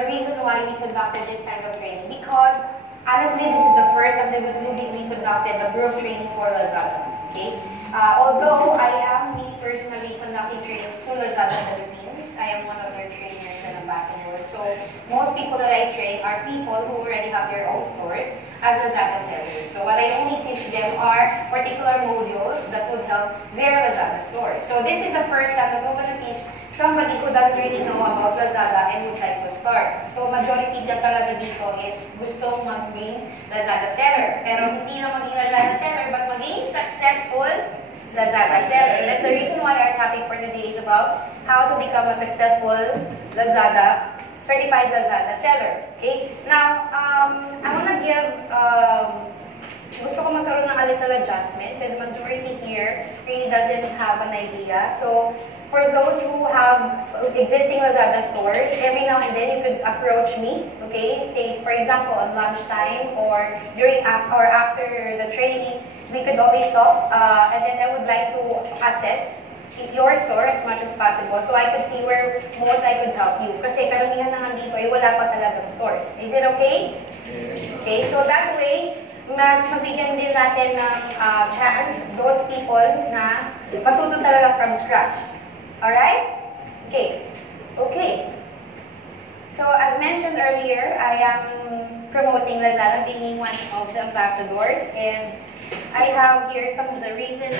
the reason why we conducted this kind of training, because honestly, this is the first time that we conducted a group training for Lazada. Okay? Although I am me personally conducting trainings through Lazada Philippines, I am one of their trainers and ambassadors. So most people that I train are people who already have their own stores as Lazada sellers. So what I only teach them are particular modules that would help their Lazada stores. So this is the first time that we're going to teach somebody who doesn't really know about Lazada and would like to start. So majority dyan talaga dito is gustong maging Lazada seller. Pero hindi na maging Lazada seller, but maging successful Lazada seller. That's the reason why our topic for today is about how to become a successful Lazada, certified Lazada seller. Okay? Now, I want to give, gusto ko magkaroon ng a little adjustment because majority here really doesn't have an idea. So, for those who have existing Lazada stores, every now and then you could approach me, okay? Say, for example, on lunchtime or during or after the training, we could always talk, and then I would like to assess your store as much as possible so I could see where most I could help you. Kasi karamihan na nandito ay wala pa talagang stores. Is it okay? Okay, so that way, mas mabigyan din natin ng chance those people na matuto talaga from scratch. Alright? Okay. Okay. So, as mentioned earlier, I am promoting Lazada, being one of the ambassadors, and I have here some of the recent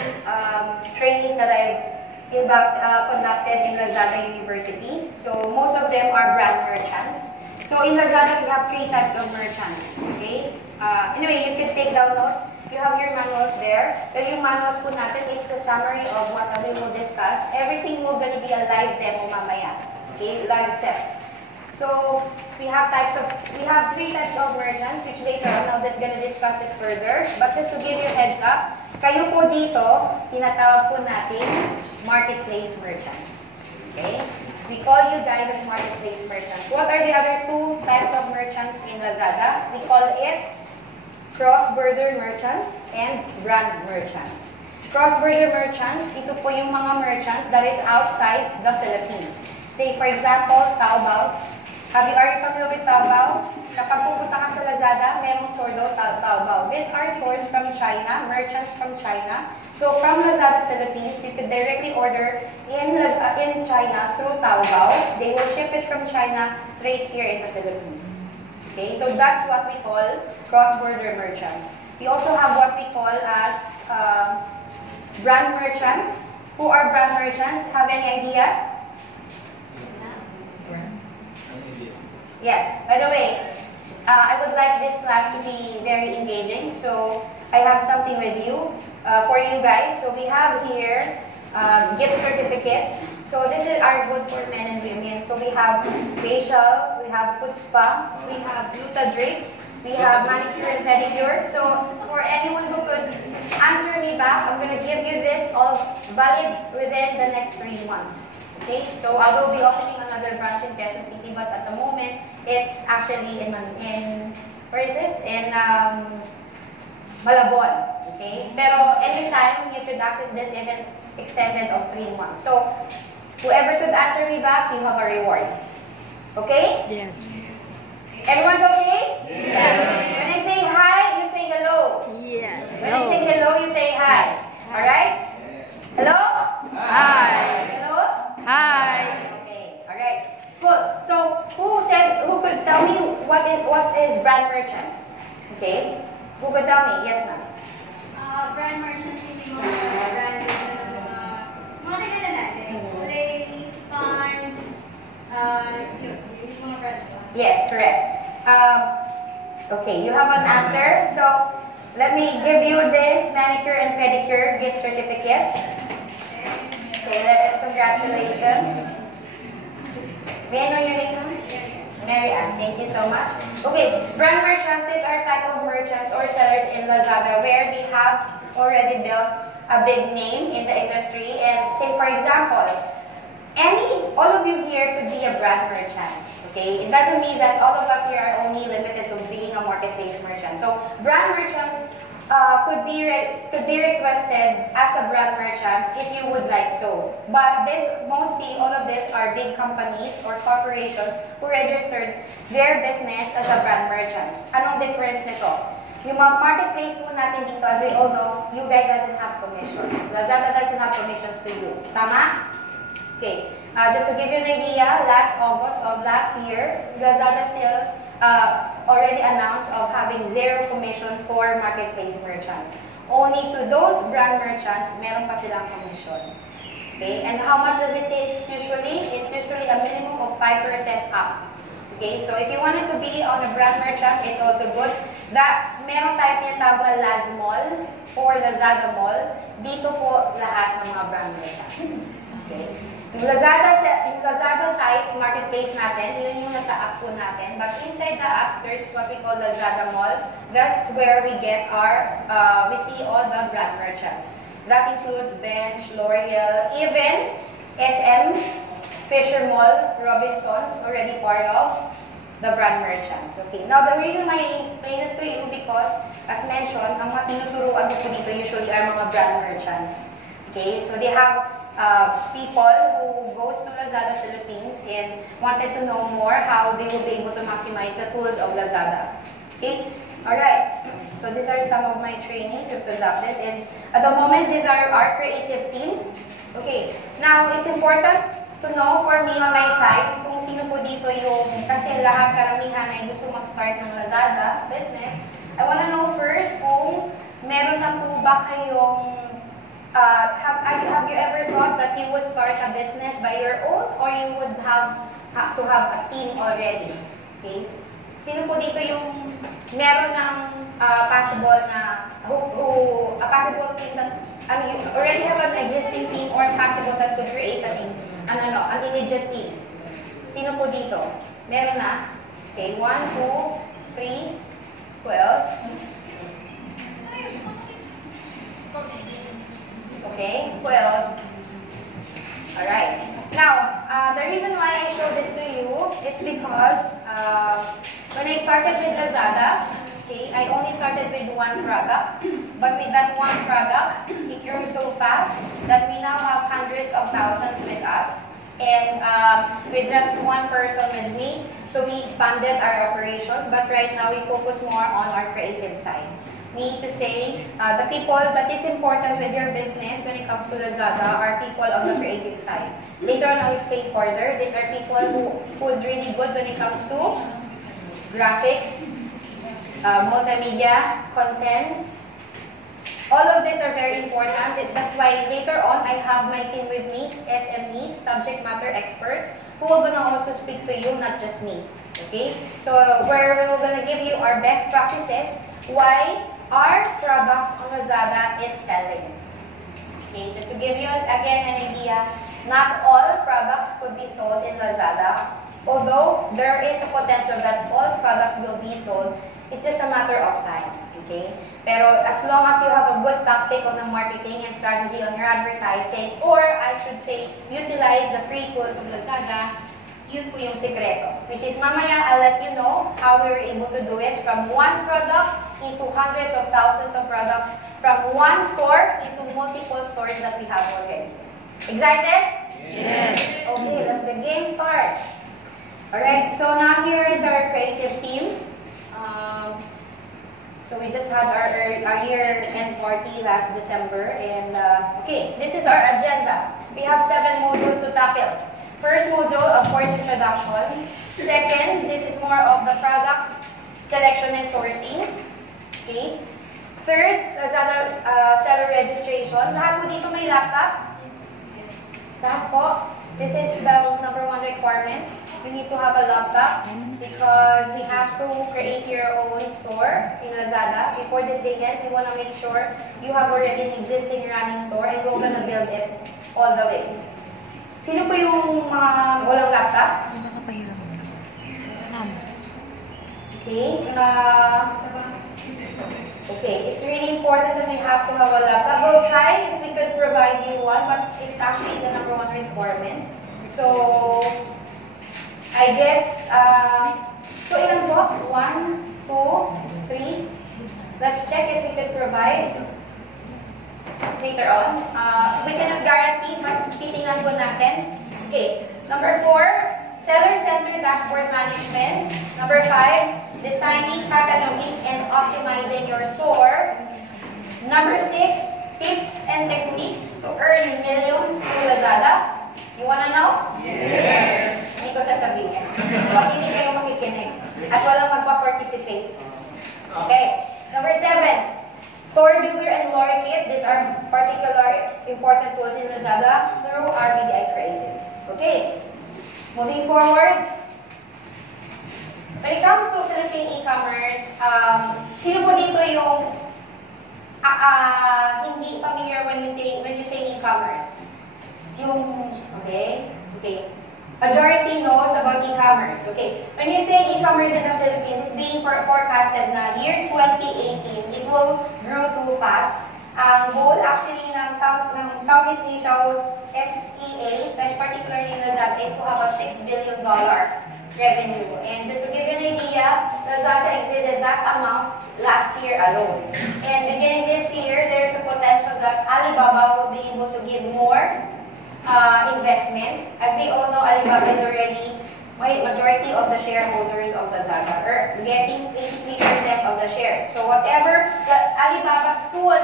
trainings that I've conducted in Lazada University. So, most of them are brand merchants. So, in Lazada, we have 3 types of merchants. Okay? Anyway, you can take down those. You have your manuals there. Pero yung manuals po natin, it's a summary of what we will discuss. Everything will gonna be a live demo mamaya. Okay? Live steps. So, we have 3 types of merchants, which later on I'm just gonna discuss it further. But just to give you a heads up, kayo po dito, tinatawag po natin marketplace merchants. Okay? We call you guys as marketplace merchants. What are the other 2 types of merchants in Lazada? We call it cross-border merchants and brand merchants. Cross-border merchants, ito po yung mga merchants that is outside the Philippines. Say, for example, Taobao. Are you familiar with Taobao? Kapag pupunta ka sa Lazada, merong store doon, Taobao. These are stores from China, merchants from China. So, from Lazada Philippines, you could directly order in China through Taobao. They will ship it from China straight here in the Philippines. Okay, so that's what we call cross-border merchants. We also have what we call as brand merchants. Who are brand merchants? Have any idea? Yes, by the way, I would like this class to be very engaging, so I have something with you, for you guys. So we have here gift certificates. So this is our good for men and women. So we have facial, we have foot spa, we have gluta drip, we have manicure and pedicure. So for anyone who could answer me back, I'm going to give you this all valid within the next 3 months. Okay? So I will be opening another branch in Quezon City, but at the moment, it's actually in where is this? In Malabon. Okay? Pero anytime, you could access this even extended of 3 months. So whoever could answer me back, you have a reward. Okay? Yes. Everyone's okay? Yes. When I say hi, you say hello. Yeah. When I say hello, you say hi. Alright? Hello? Hi. Hello? Hi. Okay. Alright. Good. So who could tell me what is brand merchants? Okay? Who could tell me? Yes, ma'am. Brand merchants yung mga brand mga kilala natin. Play, Times, yung mga brand. Yes, correct. Okay, you have an answer. So let me give you this manicure and pedicure gift certificate. Okay, congratulations. May I know your name, ma'am? Mary Ann, thank you so much. Okay, brand merchants, these are type of merchants or sellers in Lazada where they have already built a big name in the industry. And say, for example, all of you here could be a brand merchant. Okay, it doesn't mean that all of us here are only limited to being a marketplace merchant. So, brand merchants could be requested as a brand merchant if you would like so. But mostly all of these are big companies or corporations who registered their business as a brand merchants. Anong difference nito? Yung mga marketplace po natin dito, as we all know, you guys doesn't have commissions. Lazada doesn't have commissions to you. Tama? Okay. Just to give you an idea, last August of last year, Lazada still already announced of having 0 commission for marketplace merchants. Only to those brand merchants, meron pa silang commission. Okay, and how much does it take usually? It's usually a minimum of 5% up. Okay, so if you wanted to be on a brand merchant, it's also good. That meron tayong tinatawag na Laz Mall or Lazada Mall. Dito po lahat ng mga brand merchants. Okay. Yung Lazada site, marketplace natin, yun yung nasa app po natin. But inside the app, there's what we call Lazada Mall. That's where we get our, we see all the brand merchants. That includes Bench, L'Oreal, even SM, Fisher Mall, Robinsons, already part of the brand merchants. Okay. Now, the reason why I explain it to you because, as mentioned, ang mga tinuturuan ko dito usually are mga brand merchants. Okay. So, they have people who goes to Lazada Philippines and wanted to know more how they will be able to maximize the tools of Lazada. Okay? Alright. So these are some of my trainings we've conducted, and at the moment these are our creative team. Okay. Now, it's important to know for me on my side kung sino po dito yung, kasi lahat karamihan ay gusto mag-start ng Lazada business. I wanna know first kung meron na po ba kayong have you ever thought that you would start a business by your own or you would have to have a team already? Okay? Sino po dito yung meron ng possible na a possible team that you already have an existing team or possible that could create an immediate team? Sino po dito? Meron na? Okay, 1, 2, 3, 12. Okay, who else? Alright. Now, the reason why I show this to you, it's because when I started with Lazada, okay, I only started with one product. But with that one product, it grew so fast that we now have hundreds of thousands with us. And with just one person with me, so we expanded our operations. But right now, we focus more on our creative side. Meaning to say, the people that is important with your business when it comes to Lazada are people on the creative side. Later on, I'll explain further. These are people who is really good when it comes to graphics, multimedia, contents. All of these are very important. That's why later on, I have my team with me, SMEs, subject matter experts, who are going to also speak to you, not just me. Okay? So, where we're going to give you our best practices, why our products on Lazada is selling. Okay, just to give you again an idea, not all products could be sold in Lazada. Although there is a potential that all products will be sold, it's just a matter of time. Okay? Pero as long as you have a good tactic on the marketing and strategy on your advertising, or I should say, utilize the free tools of Lazada, yun po yung sekreto. Which is mamaya, I'll let you know how we were able to do it from one product into hundreds of thousands of products, from one store into multiple stores that we have already. Excited? Yes. Okay, let the game start. Alright, so now here is our creative team. So we just had our year-end party last December, and okay, this is our agenda. We have 7 modules to tackle. First module, of course, introduction. Second, this is more of the product selection and sourcing. Okay. Third, Lazada seller registration. Lahat po dito may laptop? Lahat po. This is the number 1 requirement. You need to have a laptop because we have to create your own store in Lazada. Before this day ends, you want to make sure you have already an existing running store and we're going to build it all the way. Sino po yung mga walang laptop? Okay. Okay, it's really important that we have to have a laptop. We'll try if we could provide you one, but it's actually the number 1 requirement. So, I guess, so ilan po? 1, 2, 3, Let's check if we could provide later on. We cannot guarantee, but titingnan po natin. Okay. Number 4, seller-centered dashboard management. Number 5, designing, cataloging, and optimizing your store. Number 6, tips and techniques to earn millions through Lazada. You wanna know? Yes! Hindi ko sasabihin. Pag hindi kayo makikinig at walang magpa-participate. Okay. Number 7, store builder and lorry kit. These are particular important tools in Lazada through RBDI Creatives. Okay. Moving forward. When it comes to Philippine e-commerce, sino po dito yung hindi familiar when you say e-commerce? Okay. Majority knows about e-commerce. Okay. When you say e-commerce in the Philippines, it's being forecasted na year 2018, it will grow too fast. Ang goal actually ng Southeast Asia SEA, particularly Lazada, is to have a $6 billion revenue. And just to give you an idea, Lazada exceeded that amount last year alone. And beginning this year, there's a potential that Alibaba will be able to give more investment. As we all know, Alibaba is already majority of the shareholders of Lazada, or getting 83% of the shares. So whatever Alibaba soon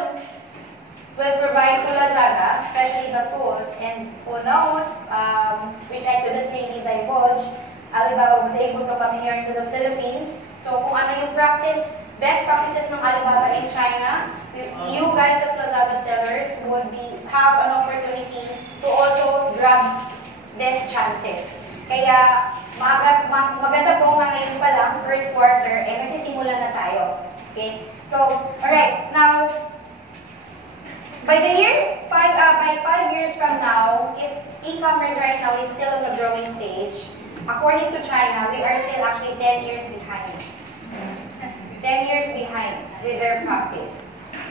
will provide to Lazada, especially the tools, and who knows, which I couldn't really divulge, Alibaba will be able to come here into the Philippines. So kung ano yung best practices ng Alibaba in China, you guys as Lazada sellers would have an opportunity to also grab these chances. Kaya maganda po nga ngayon pa lang, first quarter, nagsisimula na tayo. Okay? So, alright, now, by 5 years from now, if e-commerce right now is still on the growing stage, according to China, we are still actually 10 years behind. 10 years behind with their practice.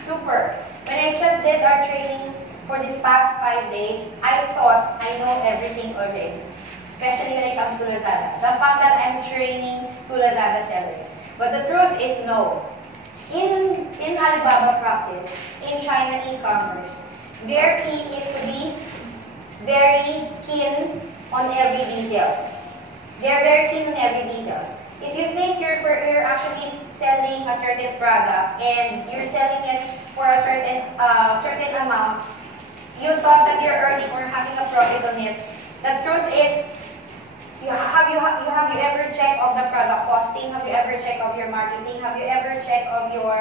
Super. When I just did our training for this past 5 days, I thought I know everything already, especially when it comes to Lazada. The fact that I'm training to Lazada sellers. But the truth is no. In Alibaba practice, in China e-commerce, their key is to be very keen on every details. They're very keen on every details. If you think you're actually selling a certain product and you're selling it for a certain amount, you thought that you're earning or having a profit on it. The truth is, have you ever checked of the product costing? Have you ever checked of your marketing? Have you ever checked of your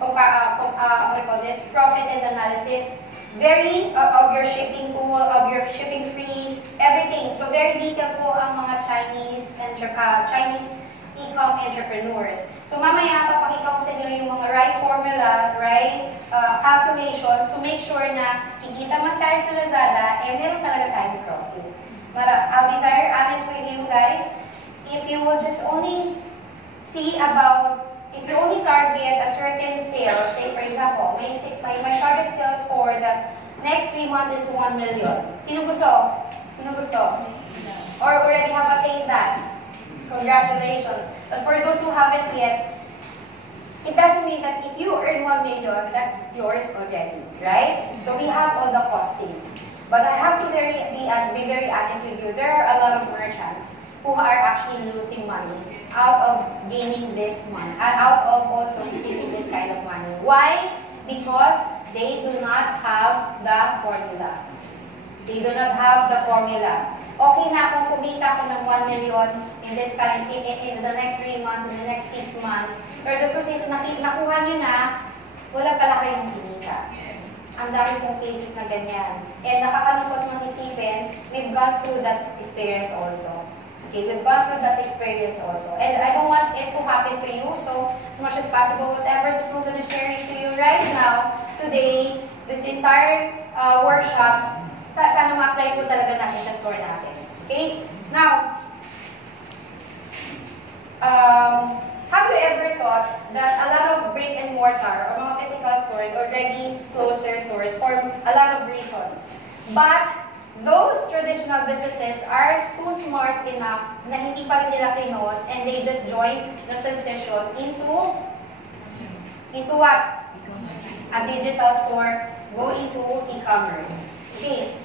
profit and analysis? Of your shipping pool, of your shipping fees, everything. So very detailed po ang mga Chinese e-com entrepreneurs. So mamaya papakita ko sa inyo yung mga right formula, right calculations to make sure na kikita man tayo sa Lazada, meron talaga tayong profit. I'll be very honest with you guys. If you will just only see if you only target a certain sale, say for example, my target sales for the next 3 months is 1 million. Sino gusto? Sino gusto? Or already have attained that? Congratulations. But for those who haven't yet, it doesn't mean that if you earn 1 million, that's yours already, right? So we have all the costings. But I have to be very honest with you. There are a lot of merchants who are actually losing money out of gaining this money, out of also receiving this kind of money. Why? Because they do not have the formula. They do not have the formula. Okay na kung kumita ko ng 1 million in the next 3 months, in the next 6 months. Pero the truth is, nakuha nyo na, wala pala kayong kinita. Ang dami pong cases na ganyan. And nakakalungkot mong isipin, we've gone through that experience also. Okay, we've gone through that experience also. And I don't want it to happen to you, so as much as possible, whatever that we're going to share it to you right now, today, this entire workshop, sana ma-apply po talaga natin sa store natin. Okay? Now, have you ever thought that a lot of brick and mortar or mga physical stores already closed their stores for a lot of reasons? But those traditional businesses are too smart enough na hindi pa rin nila pinos and they just join the transition into into what? A digital store, go into e-commerce. Okay.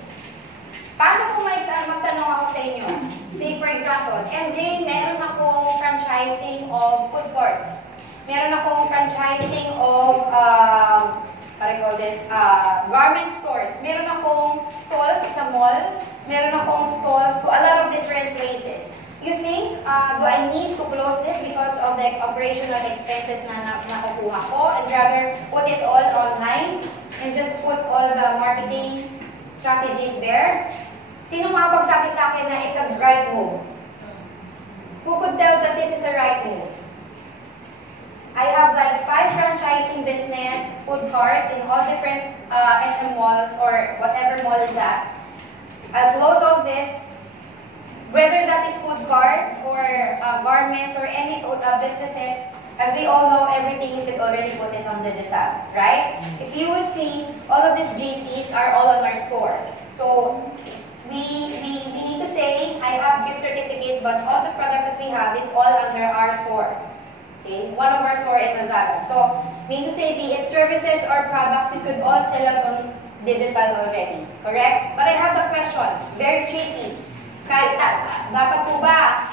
Paano kung magtanong ako sa inyo? Say for example, MJ, meron akong franchising of food courts. Meron akong franchising of, garment stores. Meron akong stalls sa mall. Meron akong stalls to a lot of different places. You think, do I need to close this because of the operational expenses na nakukuha ko and rather put it all online and just put all the marketing strategies there? Sino makapagsabi sa akin na it's a right move? Who could tell that this is a right move? I have like 5 franchising business, food carts in all different SM malls or whatever mall is that. I'll close all this, whether that is food carts or garments or any businesses. As we all know, everything you could already put it on digital, right? If you will see, all of these GCs are all on our store. So we need to say, I have gift certificates, but all the products that we have, it's all under our store. Okay, one of our store in LAZADA. So, mean to say, be it services or products, you could all sell it on digital already. Correct? But I have the question, very tricky. Dapat po ba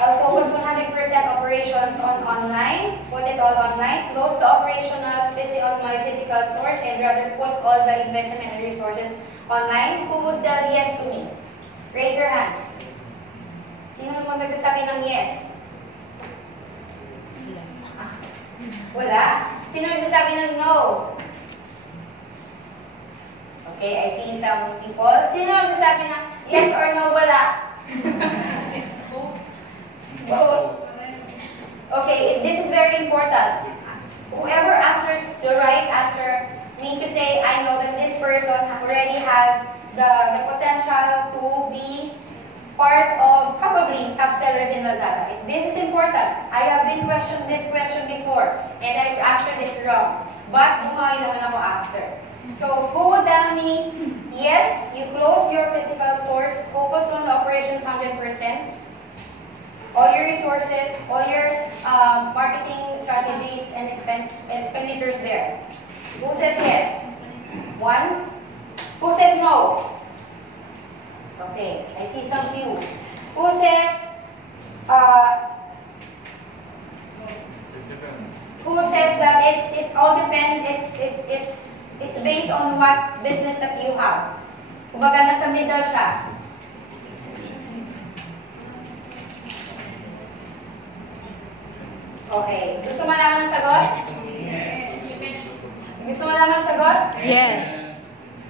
I'll focus 100% operations on online, put it all online, close the operationals on my physical stores, and rather put all the investment and resources online? Who would tell yes to me? Raise your hands. Sino naman nagsasabi ng yes? Wala? Sino nagsasabi ng no? Okay, I see some people. Sino nagsasabi ng yes or no? Wala? Both. Okay, this is very important. Whoever answers the right answer, mean to say, I know that this person already has the potential to be part of probably top sellers in LAZADA. This is important. I have been questioned this question before, and I've answered it wrong. But bumawi naman ako after. So who would tell me, yes, you close your physical stores, focus on the operations 100%, all your resources, all your marketing strategies and expenditures there. Who says yes? 1. Who says no? Okay, I see some few. Who says that it all depends, it's based on what business that you have. Kumbaga nasa middle siya. Okay, gusto malaman ang sagot? Yes. Gusto malaman ang sagot? Yes.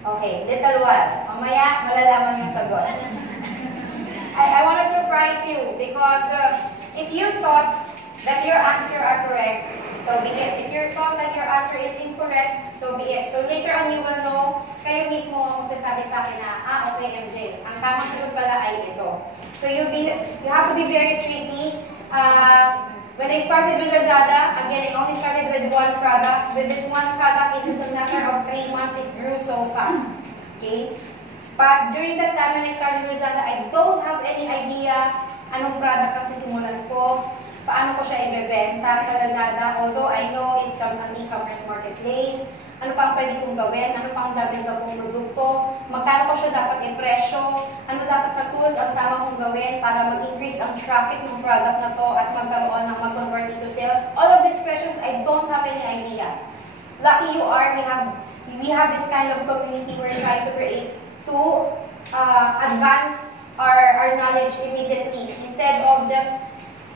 Okay, little one. Mamaya, malalaman yung sagot. I want to surprise you because if you thought that your answer are correct, so be it. If you thought that your answer is incorrect, so be it. So later on, you will know, kayo mismo ang magsasabi sa akin na, okay, MJ, ang tamang sagot pala ay ito. So you have to be very tricky. When I started with LAZADA, again, I only started with one product. With this one product, it is a matter of 3 months, it grew so fast. Okay? But during that time when I started with LAZADA, I don't have any idea anong product ang sisimulan ko, paano ko siya ibebenta sa LAZADA, although I know it's an e-commerce marketplace, ano pa ang pwede kong gawin, ano pa ang dagdag kong produkto, magkano ko siya dapat i-presyo, ano dapat na tools ang tama kong gawin para mag-increase ang traffic ng product na to at magkaroon ng mag-convert into sales. All of these questions, I don't have any idea. Lucky you are, we have this kind of community we're trying to create to advance our knowledge immediately instead of just,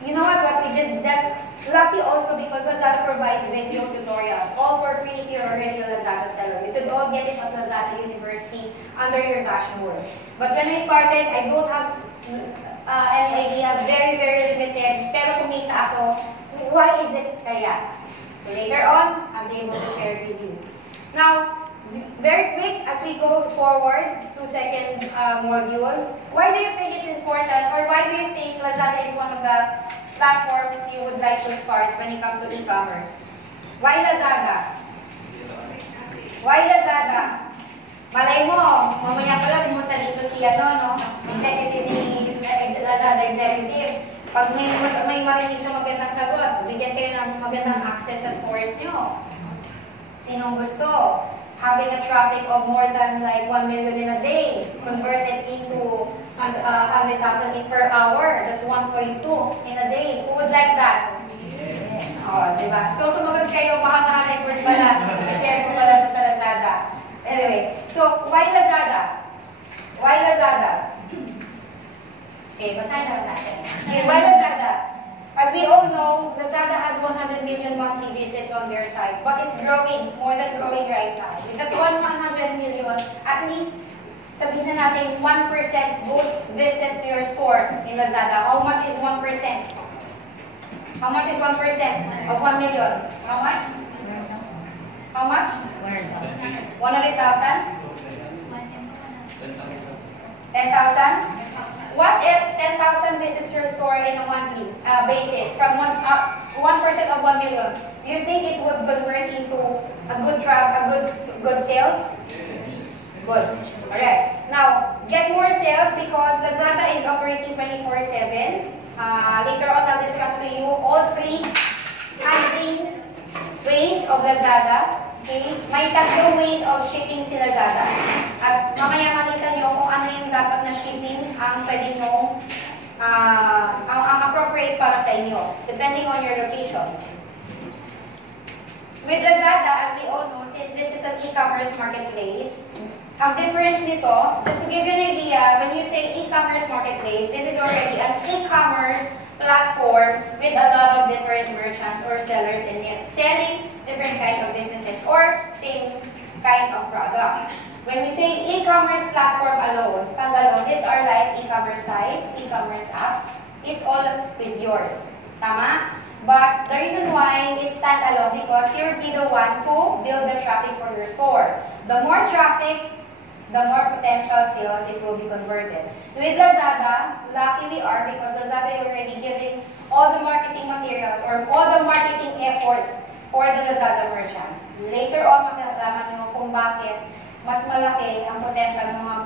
you know what we did, just lucky also because LAZADA provides video tutorials, all for free if you're already a LAZADA seller. You could all get it at LAZADA University under your dashboard. But when I started, I don't have any idea, very, very limited, pero kumita ako. Why is it kaya? So later on, I'll be able to share it with you. Now, very quick, as we go forward to second module, why do you think it's important, or why do you think LAZADA is one of the platforms you would like to start when it comes to e-commerce? Why LAZADA? Why LAZADA? Malay mo, mamaya pala pumunta dito si executive ni LAZADA executive. Pag may marinig siya magandang sagot, bigyan kayo ng magandang access sa stores nyo. Sinong gusto? Having a traffic of more than like 1 million in a day, converted into 100,000 per hour. That's 1.2 in a day. Who would like that? Yes. Oh, diba? So, sumagot kayo, baka naka-record pala. Share ko pala ito sa Lazada. Anyway, so, why Lazada? Why Lazada? Sige, basahin na natin. Okay, why Lazada? As we all know, Lazada has 100 million monthly visits on their site, but it's growing, more than growing right now. With that 100 million, at least, sabihin na natin, 1% goes visit to your store in Lazada. How much is 1%? How much is 1% of 1 million? How much? How much? 100,000? 10,000? What if 10,000 visits your store in a monthly basis from 1% of 1 million? Do you think it would convert into a good sales? Yes. Good. All right. Now, get more sales because Lazada is operating 24/7. Later on, I'll discuss to you all three handling ways of Lazada. Okay? May tatlong ways of shipping si Lazada. At mamaya makita nyo kung ano yung dapat na shipping ang pwede nyo, ang appropriate para sa inyo, depending on your location. With Lazada, as we all know, since this is an e-commerce marketplace, ang difference nito, just to give you an idea, when you say e-commerce marketplace, this is already an e-commerce platform with a lot of different merchants or sellers in it, selling different kinds of businesses or same kind of products. When we say e-commerce platform alone, standalone, these are like e-commerce sites, e-commerce apps. It's all with yours. Tama? But the reason why it's standalone because you'll be the one to build the traffic for your store. The more traffic, the more potential sales it will be converted. With Lazada, lucky we are because Lazada is already giving all the marketing materials or all the marketing efforts for the Lazada merchants. Later on, makikalaman nyo kung bakit mas malaki ang potential ng mga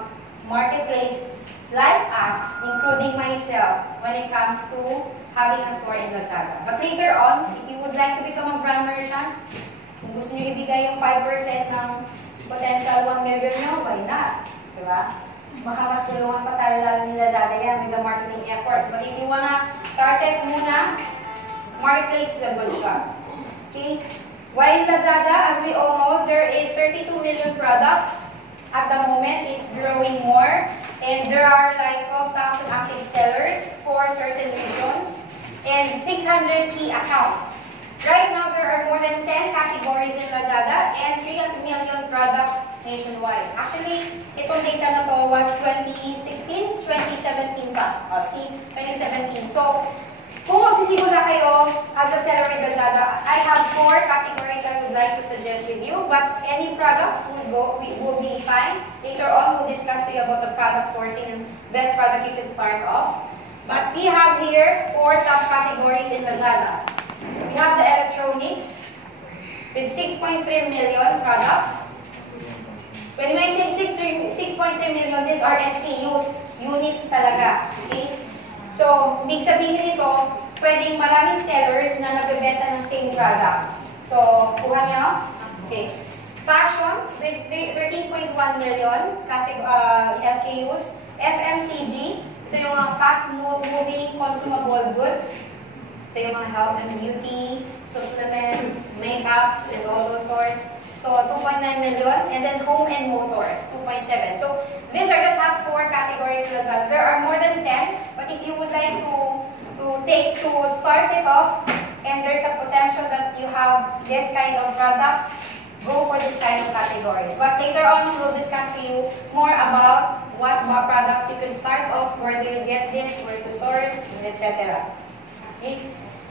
marketplace like us, including myself, when it comes to having a store in Lazada. But later on, if you would like to become a brand merchant, kung gusto nyo ibigay yung 5% ng potential 1 million nyo, why not? Diba? Baka mas tulungan pa tayo lalo ni Lazada yan with the marketing efforts. But if you wanna start it muna, marketplace is a good shot. Okay? While Lazada, as we all know, there is 32 million products. At the moment, it's growing more. And there are like 12,000 active sellers for certain regions and 600 key accounts. Right now, there are more than 10 categories in Lazada and 3 million products nationwide. Actually, itong data na to was 2016, 2017 pa. See, 2017. So, kung magsisimula kayo as a seller with Lazada, I have 4 categories I would like to suggest with you, but any products will be fine. Later on, we'll discuss to you about the product sourcing and best product you can start off. But we have here 4 top categories in Lazada. We have the electronics with 6.3 million products. When I say 6.3 million, these are SKUs, units talaga. Okay? So, big sabihin nito, pwedeng maraming sellers na nagbebenta ng same product. So, kuha nyo? Okay. Fashion with 13.1 million SKUs. FMCG, ito yung mga fast-moving consumable goods. Ito yung mga health and beauty, supplements, makeups, and all those sorts. So, 2.9 million. And then home and motors, 2.7. So, these are the top 4 categories in Lazada. There are more than 10, but if you would like to start it off, and there's a potential that you have this kind of products, go for this kind of categories. But later on, we'll discuss to you more about what products you can start off, where do you get this, where to source, etc. Okay?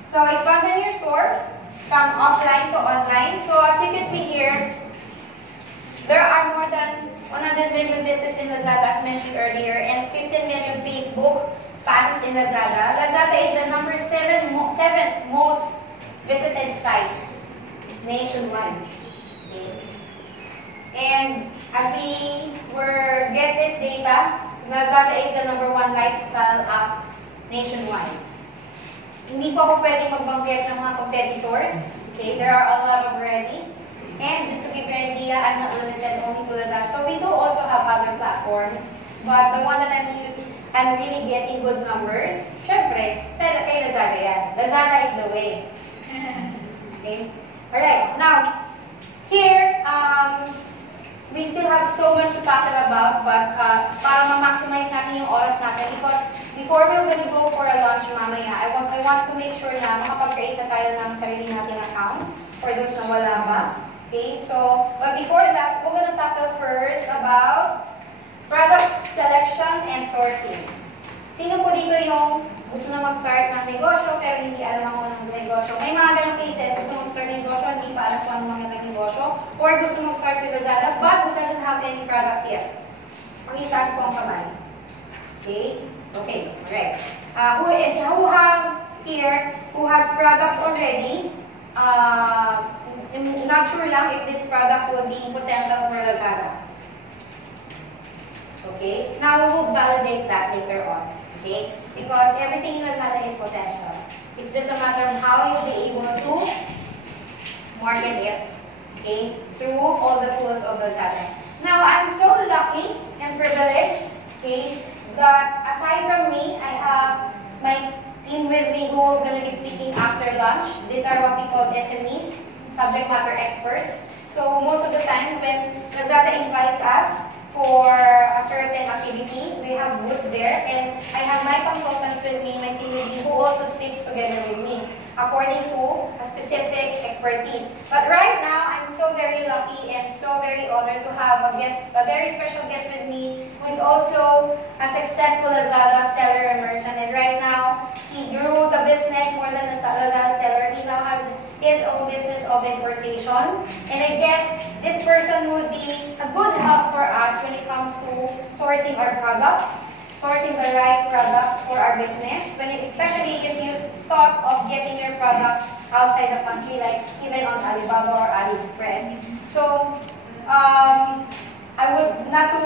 So, expand on your store from offline to online. So, as you can see here, there are more than 100 million visits in Lazada, as mentioned earlier, and 15 million Facebook fans in Lazada. Lazada is the number 7th most visited site nationwide. Okay. And as we get this data, Lazada is the number 1 lifestyle app nationwide. hindi po ako pwedeng magbanggit ng mga competitors. Okay, there are a lot already. And just to give you an idea, I'm not limited only to LAZADA. So we do also have other platforms, but the one that I'm using, I'm really getting good numbers. Syempre, kay LAZADA yan. LAZADA is the way. Okay? Alright, now, here, we still have so much to tackle about, but para ma-maximize natin yung oras natin, because before we're gonna go for a lunch mamaya, I want to make sure na makapag-create na tayo ng sarili nating account for those na wala pa. Okay, so, but before that, we're gonna tackle first about product selection and sourcing. Sino po dito yung gusto na mag-start ng negosyo pero hindi alam ang unang negosyo? May mga ganong cases, gusto mag-start ng negosyo, hindi pa alam kung anong magandang negosyo, or gusto mag-start with LAZADA, but who doesn't have any products yet? Pakitaas po ang kamay. Okay? Okay, alright. Who have here, who has products already, I'm not sure lang if this product will be potential for LAZADA. Okay? Now, we will validate that later on. Okay? Because everything in LAZADA is potential. It's just a matter of how you'll be able to market it. Okay? Through all the tools of LAZADA. Now, I'm so lucky and privileged, okay, that aside from me, I have my team with me who are going to be speaking after lunch. These are what we call SMEs, subject matter experts. So most of the time when LAZADA invites us for a certain activity, we have booths there, and I have my consultants with me, my team with me, who also speaks together with me according to a specific expertise. But right now, I'm so very lucky and so very honored to have a very special guest with me who is also a successful LAZADA seller and merchant. And right now, he grew the business more than a LAZADA seller. He now has his own business of importation. And I guess this person would be a good help for us when it comes to sourcing our products, sourcing the right products for our business, especially if you thought of getting your products outside the country, like even on Alibaba or AliExpress. So, I would not to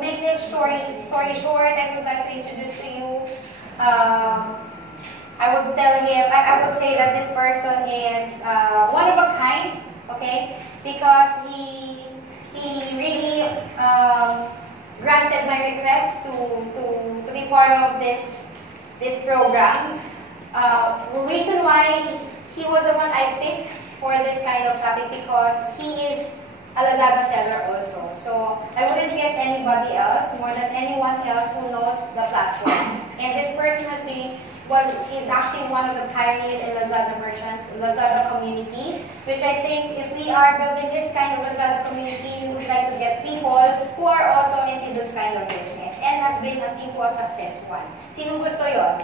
make this story short, I would like to introduce to you. I would tell him, I would say that this person is one of a kind, okay? Because he really granted my request to be part of this program. The reason why he was the one I picked for this kind of topic because he is a LAZADA seller also. So I wouldn't get anybody else more than anyone else who knows the platform. And this person is actually one of the pioneers in LAZADA merchants, LAZADA community, which I think if we are building this kind of LAZADA community, we would like to get people who are also into this kind of business and has been into a successful one. Sinong gusto yon?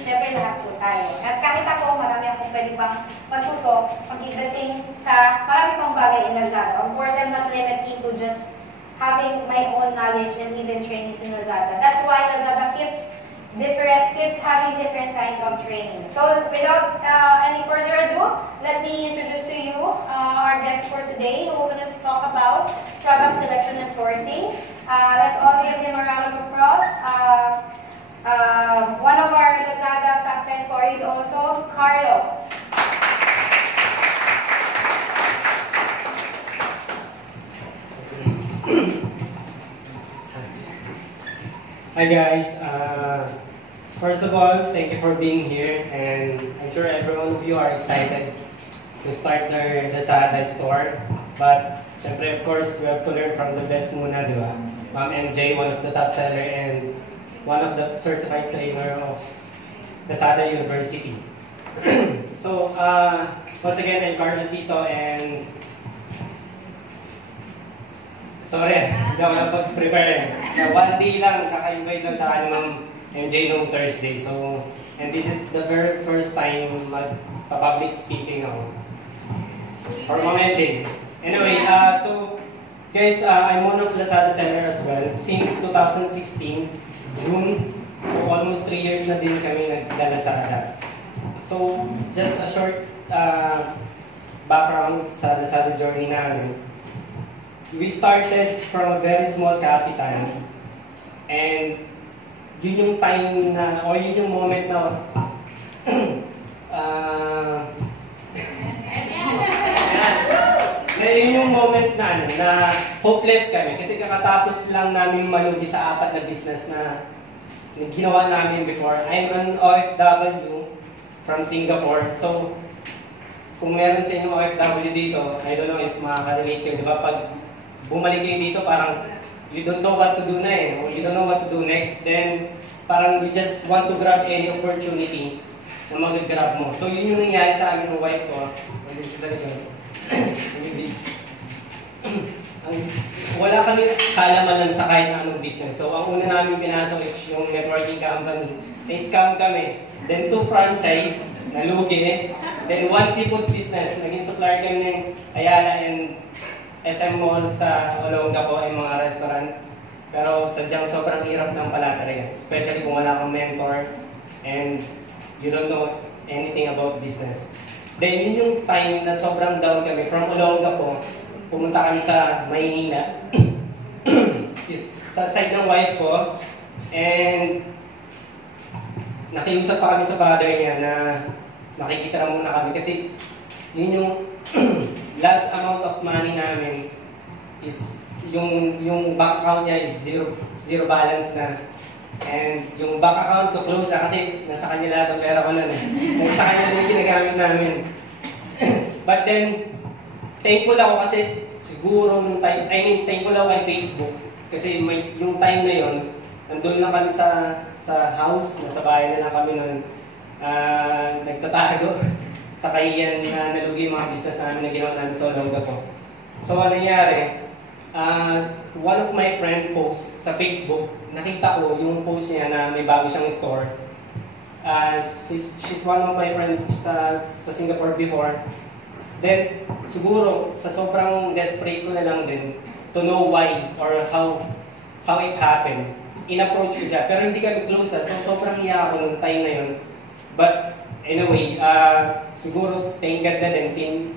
Siyempre lahat po tayo. At kahit ako, marami akong pwede pang matuto pagdating sa marami pang bagay in LAZADA. Of course, I'm not limited to just having my own knowledge and even trainings in LAZADA. That's why LAZADA keeps having different kinds of training. So without any further ado, let me introduce to you our guest for today, who we're going to talk about product selection and sourcing. Let's all give him a round of applause. One of our LAZADA success stories also, Carlo. Hi guys, first of all, thank you for being here, and I'm sure every one of you are excited to start their LAZADA store. But syempre, of course, we have to learn from the best muna, di ba? Ma'am MJ, one of the top seller and one of the certified trainer of LAZADA University. So, once again, I'm Carlos Cito, and sorry, hindi ako napag-prepare. One day lang, kaka-invite lang sa akin ng MJ noong Thursday. So, and this is the very first time mag-public speaking ako. For Ma'am MJ. Anyway, so, guys, I'm one of LAZADA seller as well. Since 2016, June, so almost 3 years na din kami nag-LAZADA. So, just a short background sa LAZADA journey namin. We started from a very small capital, and yun yung time na, or yun yung moment na, yun yung moment na, na hopeless kami. Kasi kakatapos lang namin malugi sa 4 na business na ginawa namin before. I'm an OFW from Singapore. So, kung meron sa inyong OFW dito, I don't know if makaka-relate kayo, di ba? Pag bumalik kayo dito, parang you don't know what to do na eh. Or you don't know what to do next. Then, parang you just want to grab any opportunity na mag-grab mo. So, yun yung nangyari sa amin ng wife ko. Wala kami kalamanan sa kahit anong business. So, ang una namin pinasok is yung networking company. Na-scam kami. Then, 2 franchise, nalugi. Then, 1 seafood business. Naging supplier kami ng Ayala and SM Mall sa Olongapo ay mga restaurant. Pero sadyang sobrang hirap ng palatalayan. Especially kung wala kang mentor and you don't know anything about business. Then, yun yung time na sobrang down kami. From Olongapo, pumunta kami sa Maynila. Sa side ng wife ko. And nakiusap pa kami sa father niya na nakikita na muna kami. Kasi yun yung last amount of money namin is yung bank account niya is zero balance na. And yung bank account ko close na kasi nasa kanya lahat ang pera ko nun eh. Nasa kanya na yung ginagamit namin. But then, thankful ako kasi siguro nung time, thankful ako kay Facebook. Kasi yung time na yon, nandun lang kami sa house, nasa bahay na lang kami nun. Nagtatago sa kahiyan na nalugi yung mga business namin na ginawa namin sa Olongapo. So, ano nangyari? One of my friend posts sa Facebook, nakita ko yung post niya na may bago siyang store. She's one of my friends sa Singapore before. Then, siguro, sa sobrang desperate ko na lang din to know why or how it happened. In-approach ko siya, pero hindi kami close. So, sobrang hiya ako nung time na yun. But, anyway, siguro, thank God na din,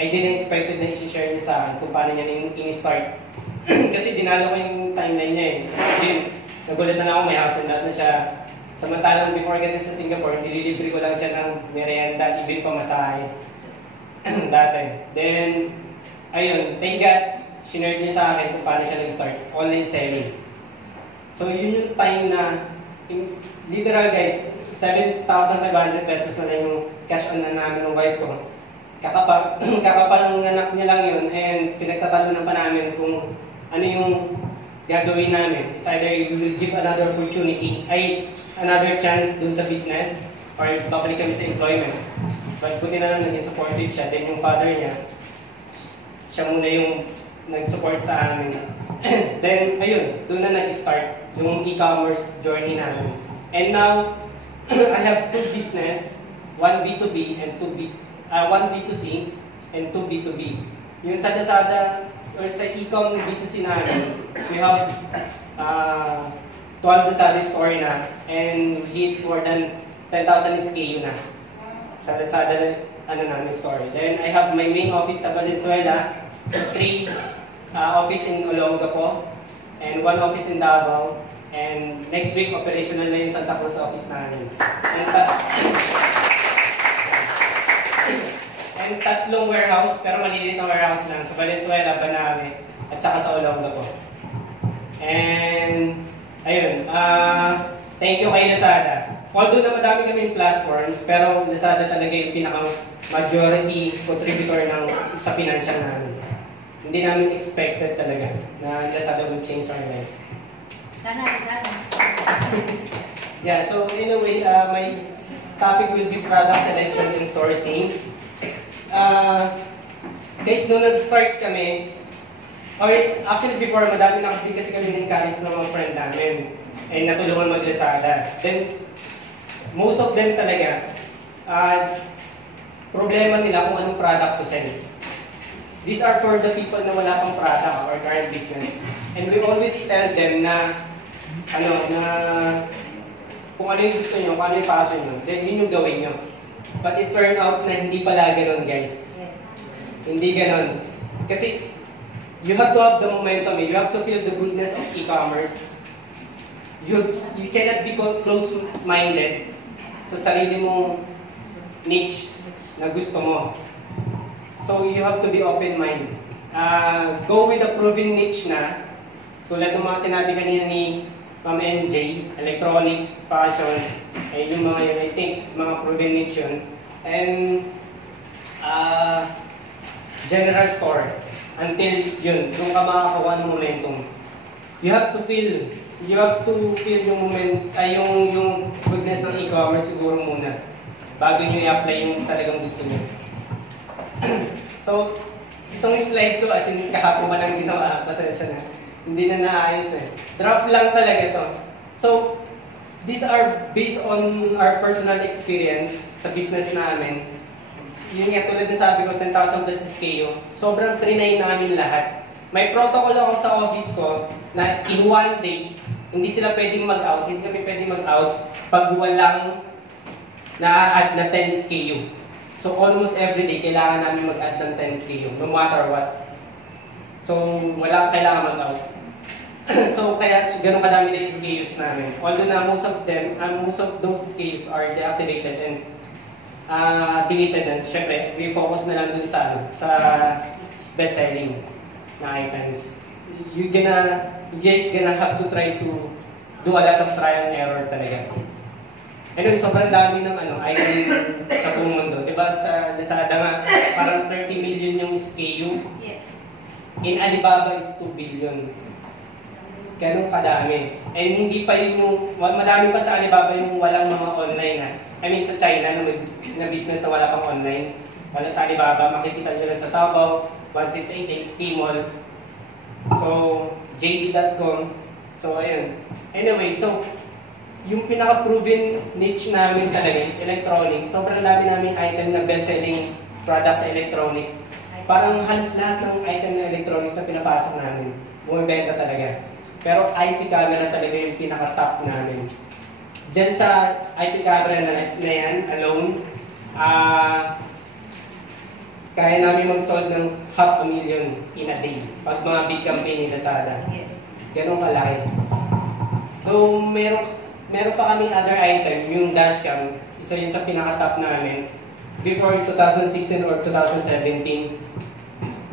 I didn't expect na i-share niya sa akin kung paano niya in-start. Kasi dinalo ko yung timeline niya eh. Imagine, nagulat na ako, may house and lot na siya. Samantalang before kasi sa Singapore, nililibre ko lang siya ng merienda, even pamasahe. Dati. Then, ayun, thank God, shinare niya sa akin kung paano siya nag-start. Online selling. So, yun yung time na, literal guys, 7,500 pesos na lang yung cash on na namin ng wife ko. Kakapalang anak niya lang yun and pinagtatalunan pa namin kung ano yung gagawin namin. It's either we will give another opportunity, another chance dun sa business or babalik kami sa employment. But buti na lang naging supportive siya. Then yung father niya, siya muna yung nag-support sa amin. Then, ayun, doon na nag-start yung e-commerce journey namin. And now, I have 2 business, 1 B2B and 1 B2C and 2 B2B. Yung sa LAZADA or sa e-com B2C namin, we have 12 LAZADA store na and hit more than 10,000 SKU na sa LAZADA namin store. Then I have my main office sa Valenzuela, 3 office in Olongapo, and 1 office in Davao. And next week, operational na yung Santa Cruz office namin. And 3 warehouse, pero maliliit na warehouse lang. Sa Valenzuela, Baname, at saka sa Olongapo. And, ayun, thank you kay LAZADA. Although na madami kaming platforms, pero LAZADA talaga yung pinaka-majority contributor sa financial namin. Hindi namin expected talaga na LAZADA will change our lives. Sana. Yeah, so in a way, my topic will be product selection and sourcing. Guys, nung nag-start kami, or actually before, madami na din kasi kami na-encourage ng mga friend namin and natulungan mag-LAZADA. Then, most of them talaga, problema nila kung anong product to sell. These are for the people na wala pang product or current business. And we always tell them na, kung ano yung gusto nyo, kung ano yung passion nyo, then yun yung gawin nyo. But it turned out na hindi pala ganun, guys. Yes. Hindi ganun. Kasi, you have to have the momentum, you have to feel the goodness of e-commerce. you cannot be close-minded sa sarili mong niche na gusto mo. So you have to be open-minded. Go with a proven niche na, tulad ng mga sinabi kanina ni Ma'am NJ, electronics, fashion, ay yung mga yun, I think, mga proven niche yun. And general store, until yun, doon ka makakakuha ng momentum. You have to feel yung yung goodness ng e-commerce siguro muna bago nyo i-apply yung talagang gusto nyo. So, itong slide ko, as in kahapon pa lang ginawa, pasensya na. Hindi na naayos eh. Draft lang talaga ito. So, these are based on our personal experience sa business namin. Yun nga, tulad ng sabi ko, 10,000 plus SKU. Sobrang trinay namin lahat. May protocol ako sa office ko na in one day, hindi sila pwedeng mag-out, hindi kami pwedeng mag-out pag walang na-add na 10 SKU. So almost every day, kailangan namin mag-add ng 10 SKU, no matter what. So wala kailangan mag-out. So kaya ganun kadami na yung SKUs namin. Although na most of those SKUs are deactivated and deleted, and syempre, we focus na lang dun sa best-selling na items. You guys gonna have to try to do a lot of trial and error talaga. Anyway, sobrang dami ng item sa buong mundo. Diba sa LAZADA nga, parang 30 million yung SKU. Yes. In Alibaba is 2 billion. Ganun kadami. And hindi pa yung, madami pa sa Alibaba yung walang mga online na. I mean sa China na business na wala pang online. Wala sa Alibaba, makikita nyo lang sa Taobao, 1688, Tmall. So, JD.com. So, ayun. Anyway, so, yung pinaka-proven niche namin talaga is electronics. Sobrang dami namin item na best-selling products sa electronics. Parang halos lahat ng item na electronics na pinapasok namin, bumibenta talaga. Pero IP camera talaga yung pinaka-top namin. Diyan sa IP camera na yan, alone, kaya namin mag-sold ng 500,000 in a day pag mga big campaign ni LAZADA. Yes. Ganun kalaki. Though meron pa kaming other item, yung dashcam, isa yun sa pinaka-top namin. Before 2016 or 2017,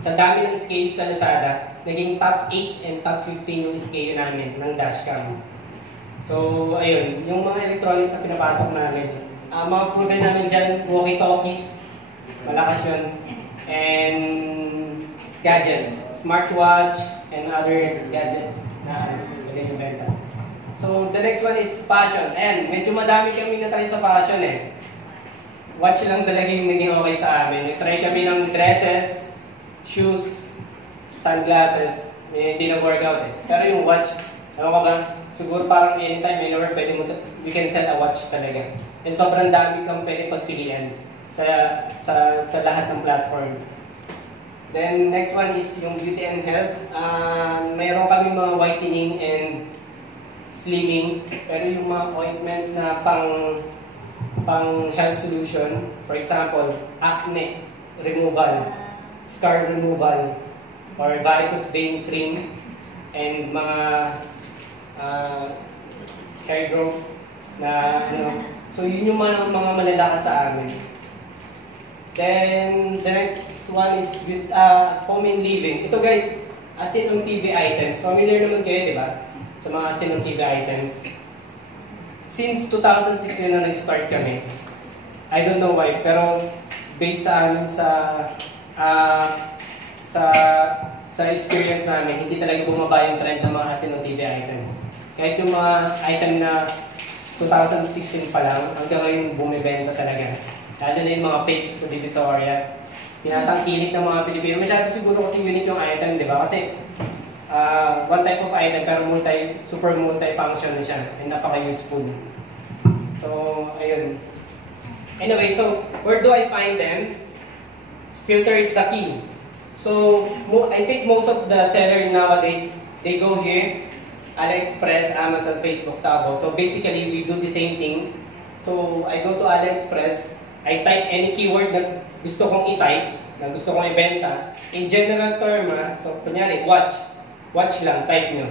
sa dami ng SKU sa LAZADA, naging top 8 and top 15 yung SKU namin ng dashcam. So, ayun, yung mga electronics na pinapasok namin. Mga proven namin dyan, walkie-talkies, malakas yun, and gadgets, smartwatch, and other gadgets na lagay yung benta. So, the next one is fashion. And medyo madami kami na tayo sa fashion eh. Watch lang talaga yung naging okay sa amin. Try kami ng dresses, shoes, sunglasses. Hindi na workout eh. Pero yung watch, ano ka ba? Siguro parang anytime, anywhere, we can sell a watch talaga. And sobrang dami kang pwede pagpilian sa lahat ng platform. Then, next one is yung beauty and health. Mayroon kami mga whitening and slimming, pero yung mga ointments na pang health solution, for example, acne removal, scar removal, or varicose vein cream, and mga hair growth na so yun yung mga malalakas sa amin. Then the next one is with home and living. Ito guys, asin ng TV items. Familiar naman kayo, di ba? Sa mga asin ng TV items. Since 2016 na nag-start kami, I don't know why, pero based sa amin sa experience namin, hindi talaga bumaba yung trend ng mga asin ng TV items. Kahit yung mga item na 2016 pa lang, hanggang ngayon bumibenta talaga. Lalo na yung mga fake sa Divisoria. Tinatangkilik ng mga Pilipino. Masyado siguro kasi unique yung item, di ba? Kasi one type of item pero super multi-function na siya and napaka-useful. So, ayun. Anyway, so where do I find them? Filter is the key. So, I think most of the sellers nowadays, they go here, AliExpress, Amazon, Facebook, Taobao. So basically, we do the same thing. So I go to AliExpress, I type any keyword na gusto kong i-type, na gusto kong ibenta. In general term, so kunyari, watch lang, type nyo.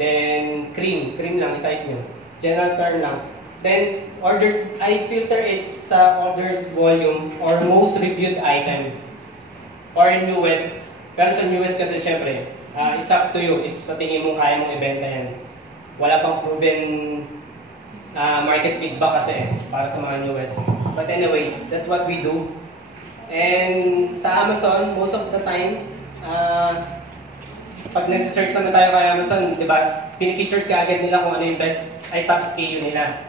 Then cream lang i-type nyo. General term lang. Then orders, I filter it sa orders volume or most reviewed item or newest. Pero sa newest kasi syempre, it's up to you if sa tingin mo kaya mong ibenta yan. Wala pang proven market feedback kasi para sa mga newest. But anyway, that's what we do. And sa Amazon, most of the time, pag nag-search naman tayo kay Amazon, di ba, piniki-search ka agad nila kung ano yung best ay top SKU nila.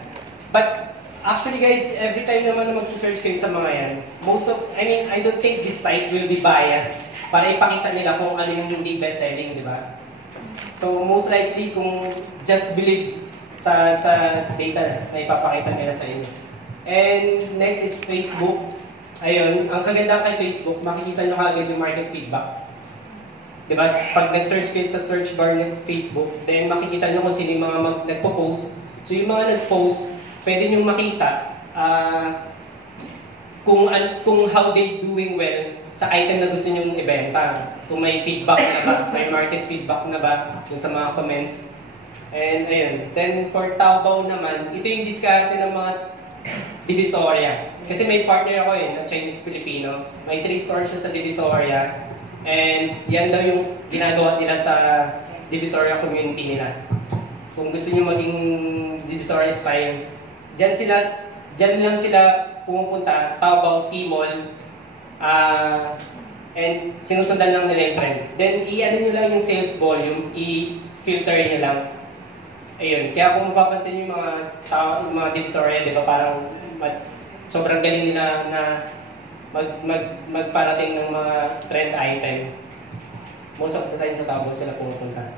But actually guys, every time naman na mag-search kayo sa mga yan, I don't think this site will be biased para ipakita nila kung ano yung hindi best selling, di ba? So most likely, kung just believe sa data na ipapakita nila sa inyo. And next is Facebook. Ayun, ang kaganda kay Facebook, makikita nyo kaagad yung market feedback. Diba? Pag nag-search kayo sa search bar ng Facebook, then makikita nyo kung sino yung mga nagpo-post. So yung mga nag-post, pwede nyo makita kung how they doing well sa item na gusto nyo ibenta. Kung may feedback na ba, may market feedback na ba dun sa mga comments. And ayun, then for Taobao naman, ito yung diskarte ng mga Divisoria. Kasi may partner ako na Chinese-Filipino. May 3 stores siya sa Divisoria. And yan daw yung ginagawa nila sa Divisoria community nila. Kung gusto nyo maging Divisoria style, dyan lang sila pumupunta, Taobao, Tmall, and sinusundan lang nila yung trend. Then, i-ano nyo lang yung sales volume, i-filter nyo lang. Ayun, kaya kung mapapansin nyo yung mga Divisoria, di ba, parang sobrang galing nila na magparating ng mga trend item. Most of the time sa Taobao sila pumupunta,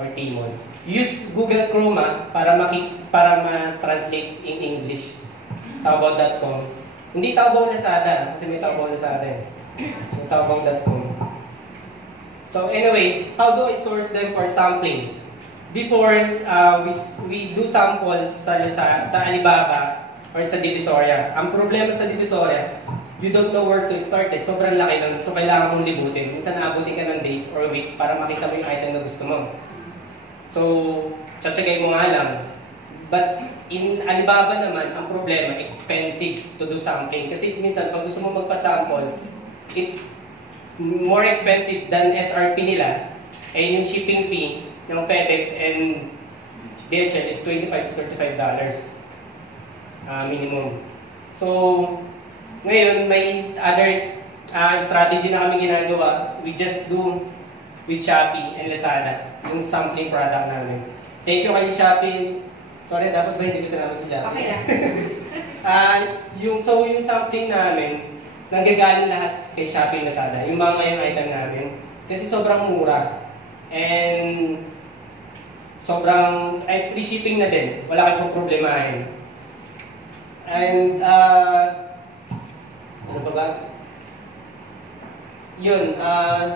or Tmall. Use Google Chrome para ma-translate in English. Taobao.com. Hindi Taobao LAZADA, kasi may Taobao LAZADA eh. So Taobao.com. So anyway, how do I source them for sampling? Before, we do samples sa Alibaba or sa Divisoria. Ang problema sa Divisoria, you don't know where to start eh. Sobrang laki nun, so kailangan mong libutin. Minsan naabutin ka ng days or weeks para makita mo yung item na gusto mo. So, tsatsagay mo nga lang. But in Alibaba naman, ang problema, expensive to do sampling. Kasi minsan, pag gusto mo magpa-sample, it's more expensive than SRP nila. Eh, yung shipping fee ng FedEx and DHL is $25 to $35 minimum. So, ngayon, may other strategy na kami ginagawa. We just do with Shopee and Lazada, yung sampling product namin. Thank you kay Shopee. Sorry, dapat ba hindi ko sinama si Shopee? Okay lang. yung sampling namin, nanggagaling lahat kay Shopee and Lazada. Yung mga ngayong item namin. Kasi sobrang mura. And free shipping na din. Wala kayong problemahin. And, ano pa ba? Yun,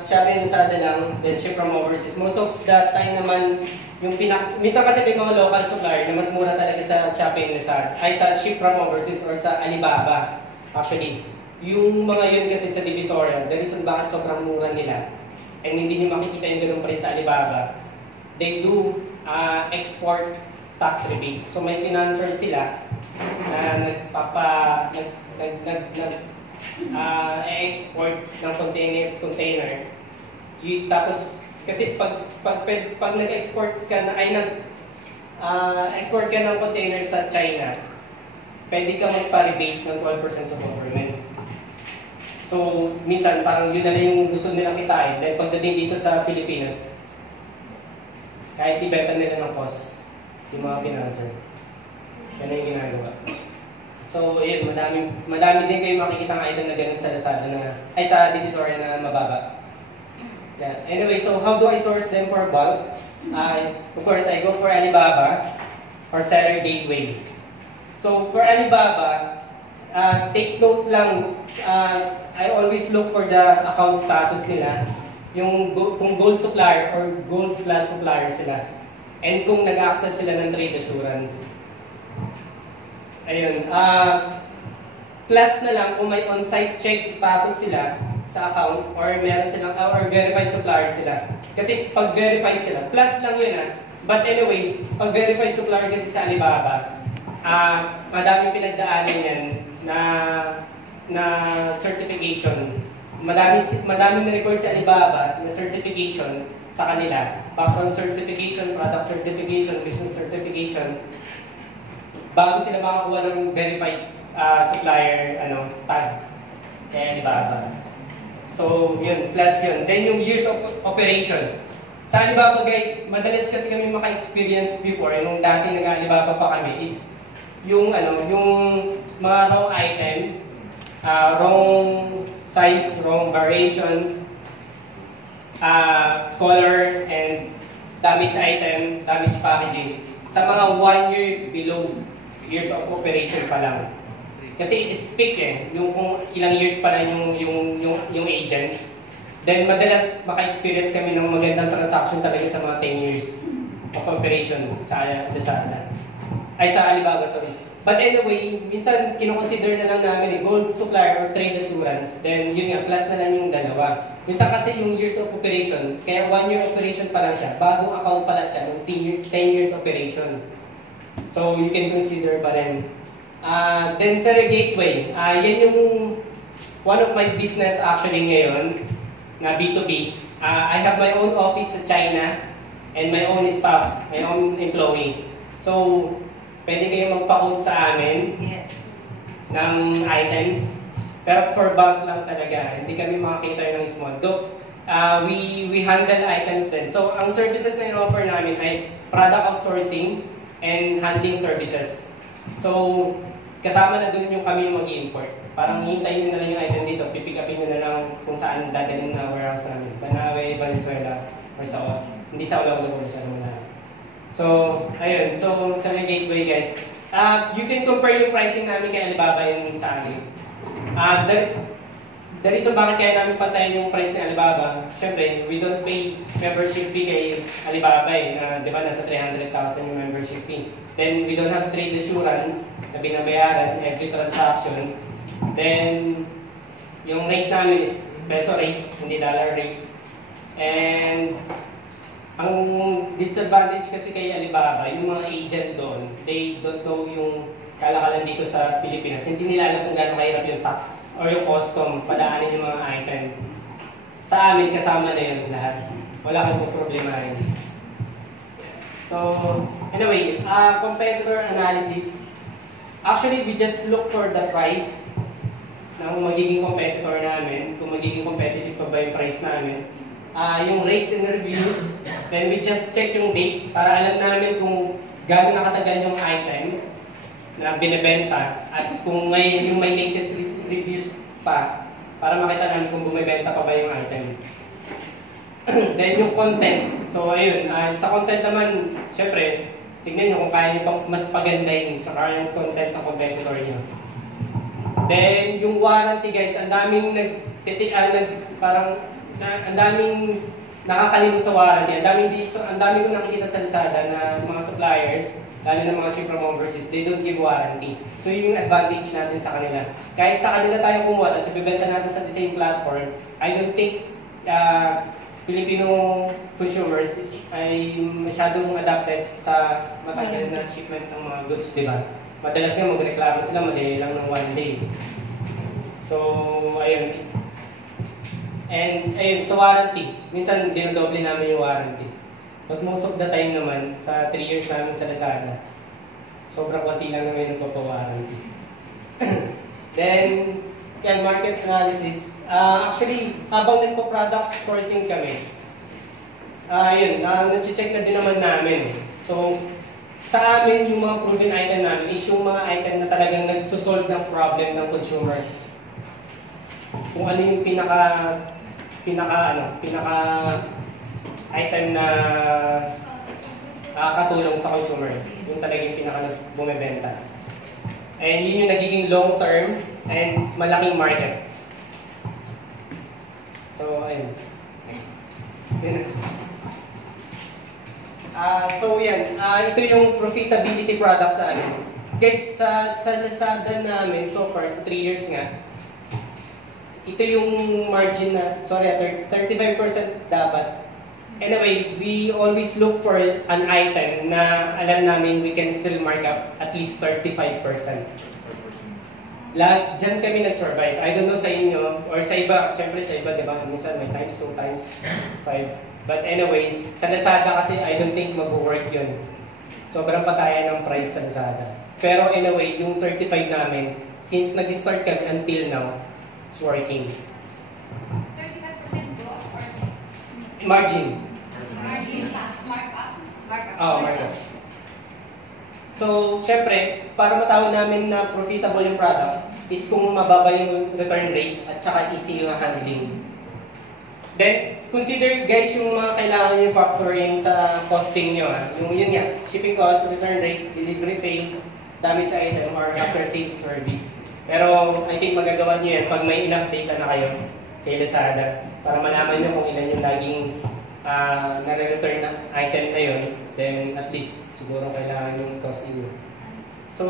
Shopee and Lazada lang, then ship from overseas. Most of the time naman, minsan kasi may mga local supplier na mas mura talaga sa Shopee and Lazada, ay sa ship from overseas or sa Alibaba. Actually, yung mga yun kasi sa Divisoria, the reason bakit sobrang mura nila, and hindi nyo makikita yung ganun price sa Alibaba, they do export tax rebate. So may financer sila na export ng container. Tapos kasi pag nag-export ka na export ka ng container sa China, pwede ka magpa-rebate ng 12% sa government. So minsan parang yun na lang yung gusto nilang kitain, dahil pagdating dito sa Pilipinas, kahit ibenta nila ng cost yung mga financer. Yan yung ginagawa. So, yun, madami din kayo makikita ng item na ganun sa Lazada sa Divisoria na mababa. Yeah. Anyway, so how do I source them for bulk? Of course, I go for Alibaba or Seller Gateway. So, for Alibaba, take note lang, I always look for the account status nila, kung gold supplier or gold plus supplier sila, and kung nag-accept sila ng trade assurance. Ayun. Plus na lang, kung may on-site check status sila sa account or meron silang or verified supplier sila. Kasi pag verified sila, plus lang yun But anyway, pag verified supplier kasi sa Alibaba, madaming pinagdaanan yan na certification. Madaming na-record sa Alibaba na certification sa kanila. Background certification, product certification, business certification, bago sila makakuha ng verified supplier tag kay Alibaba. So, yun, plus yun. Then yung years of operation. Sa Alibaba guys, madalas kasi kami maka-experience before, nung dati nag-Alibaba pa kami, is yung mga raw item, wrong size, wrong variation, color, and damaged item, damaged packaging. Sa mga 1 year below years of operation pa lang. Kasi it is peak yung kung ilang years pa lang yung agent. Then madalas maka-experience kami ng magandang transaction talaga sa mga 10 years of operation sa LAZADA. Ay, sa Alibaba, sorry. But anyway, minsan kinoconsider na lang namin gold supplier or trade assurance. Then yun nga, plus na lang yung dalawa. Minsan kasi yung years of operation, kaya 1 year operation pa lang siya, bagong account pa lang siya, ng 10 years operation. So you can consider pa rin. Then sa gateway, yan yung one of my business actually ngayon, na B2B. I have my own office sa China and my own staff, my own employee. So, pwede kayo magpa-quote sa amin ng items. Pero for bulk lang talaga. Hindi kami makakita ng small. Though, we handle items din. So, ang services na in-offer namin ay product outsourcing and handling services. So, kasama na dun yung kami mag-i-import. Parang hintayin nyo na lang yung item dito, pipick upin nyo na lang kung saan dadalhin na warehouse namin. Banawe, Valenzuela, or sa hindi sa Olaw-Olaw, sa Manila. So, ayun. So, sa gateway guys, you can compare yung pricing namin kay Alibaba yun sa amin. The reason bakit kaya namin pantayin yung price ni Alibaba, syempre, we don't pay membership fee kay Alibaba na di ba nasa 300,000 yung membership fee. Then, we don't have trade assurance na binabayaran every transaction. Then, yung rate namin is peso rate, hindi dollar rate. And, ang disadvantage kasi kay Alibaba, yung mga agent doon, they don't know yung kalakalan dito sa Pilipinas. Hindi nila alam kung gaano kahirap yung tax or yung custom, padaanin yung mga item. Sa amin, kasama na yun lahat. Wala kang problema rin. So, anyway, competitor analysis. Actually, we just look for the price ng magiging competitor namin, kung magiging competitive pa ba yung price namin. Yung rates and reviews, then we just check yung date para alam namin kung gaano nakatagal yung item na binibenta at kung yung may latest reviews pa para makita namin kung bumibenta pa ba yung item. Then yung content. So ayun, sa content naman, syempre, tignan nyo kung kaya nyo mas pagandahin sa current content ng competitor nyo. Then yung warranty guys, ang daming ang daming nakakalimot sa warranty. Ang daming ko nakikita sa LAZADA na mga suppliers, lalo na mga ship from overseas, they don't give warranty. So yun yung advantage natin sa kanila. Kahit sa kanila tayo kumuha, tapos ibibenta natin sa the same platform, I don't think Filipino consumers ay masyadong adapted sa matagal na shipment ng mga goods, di ba? Madalas nga magreklamo sila, madali lang ng 1 day. So, ayun. And ayun, sa warranty, minsan dinodoble namin yung warranty. But most of the time naman, sa 3 years namin sa LAZADA, sobrang konti lang namin nagpapawarranty. Then, yan, market analysis. Actually, habang nagpo-product sourcing kami, yun, nag-check na din naman namin. So, sa amin, yung mga proven item namin is yung mga item na talagang nagsusolve ng problem ng consumer. Kung ano yung pinaka item na katulong sa consumer. Yung talagang pinaka bumibenta. And yun yung nagiging long term and malaking market. So, ayun. So yan, ito yung profitability products sa amin. Guys, sa LAZADA namin so far, sa 3 years nga, ito yung margin na, sorry, 35% dapat. Anyway, we always look for an item na alam namin we can still mark up at least 35%. Lahat, dyan kami nag-survive. I don't know sa inyo, or sa iba, siyempre sa iba, di ba? Minsan may times 2, times 5. But anyway, sa Lazada kasi, I don't think mag-work yun. Sobrang patayan ng price sa Lazada. Pero anyway, yung 35 namin, since nag-start kami until now, it's working. 35% gross or Margin. markup? Markup. So, syempre, para matawag namin na profitable yung product, is kung mababa yung return rate at saka easy yung handling. Then, consider guys yung mga kailangan yung factoring sa costing nyo. Yung yun nga, shipping cost, return rate, delivery fee, damage item, or after sales service. Pero, I think magagawa nyo yan pag may enough data na kayo kay Lazada para malaman nyo kung ilan yung laging nare-return na item na yun, then at least siguro kailangan yung costing nyo. So,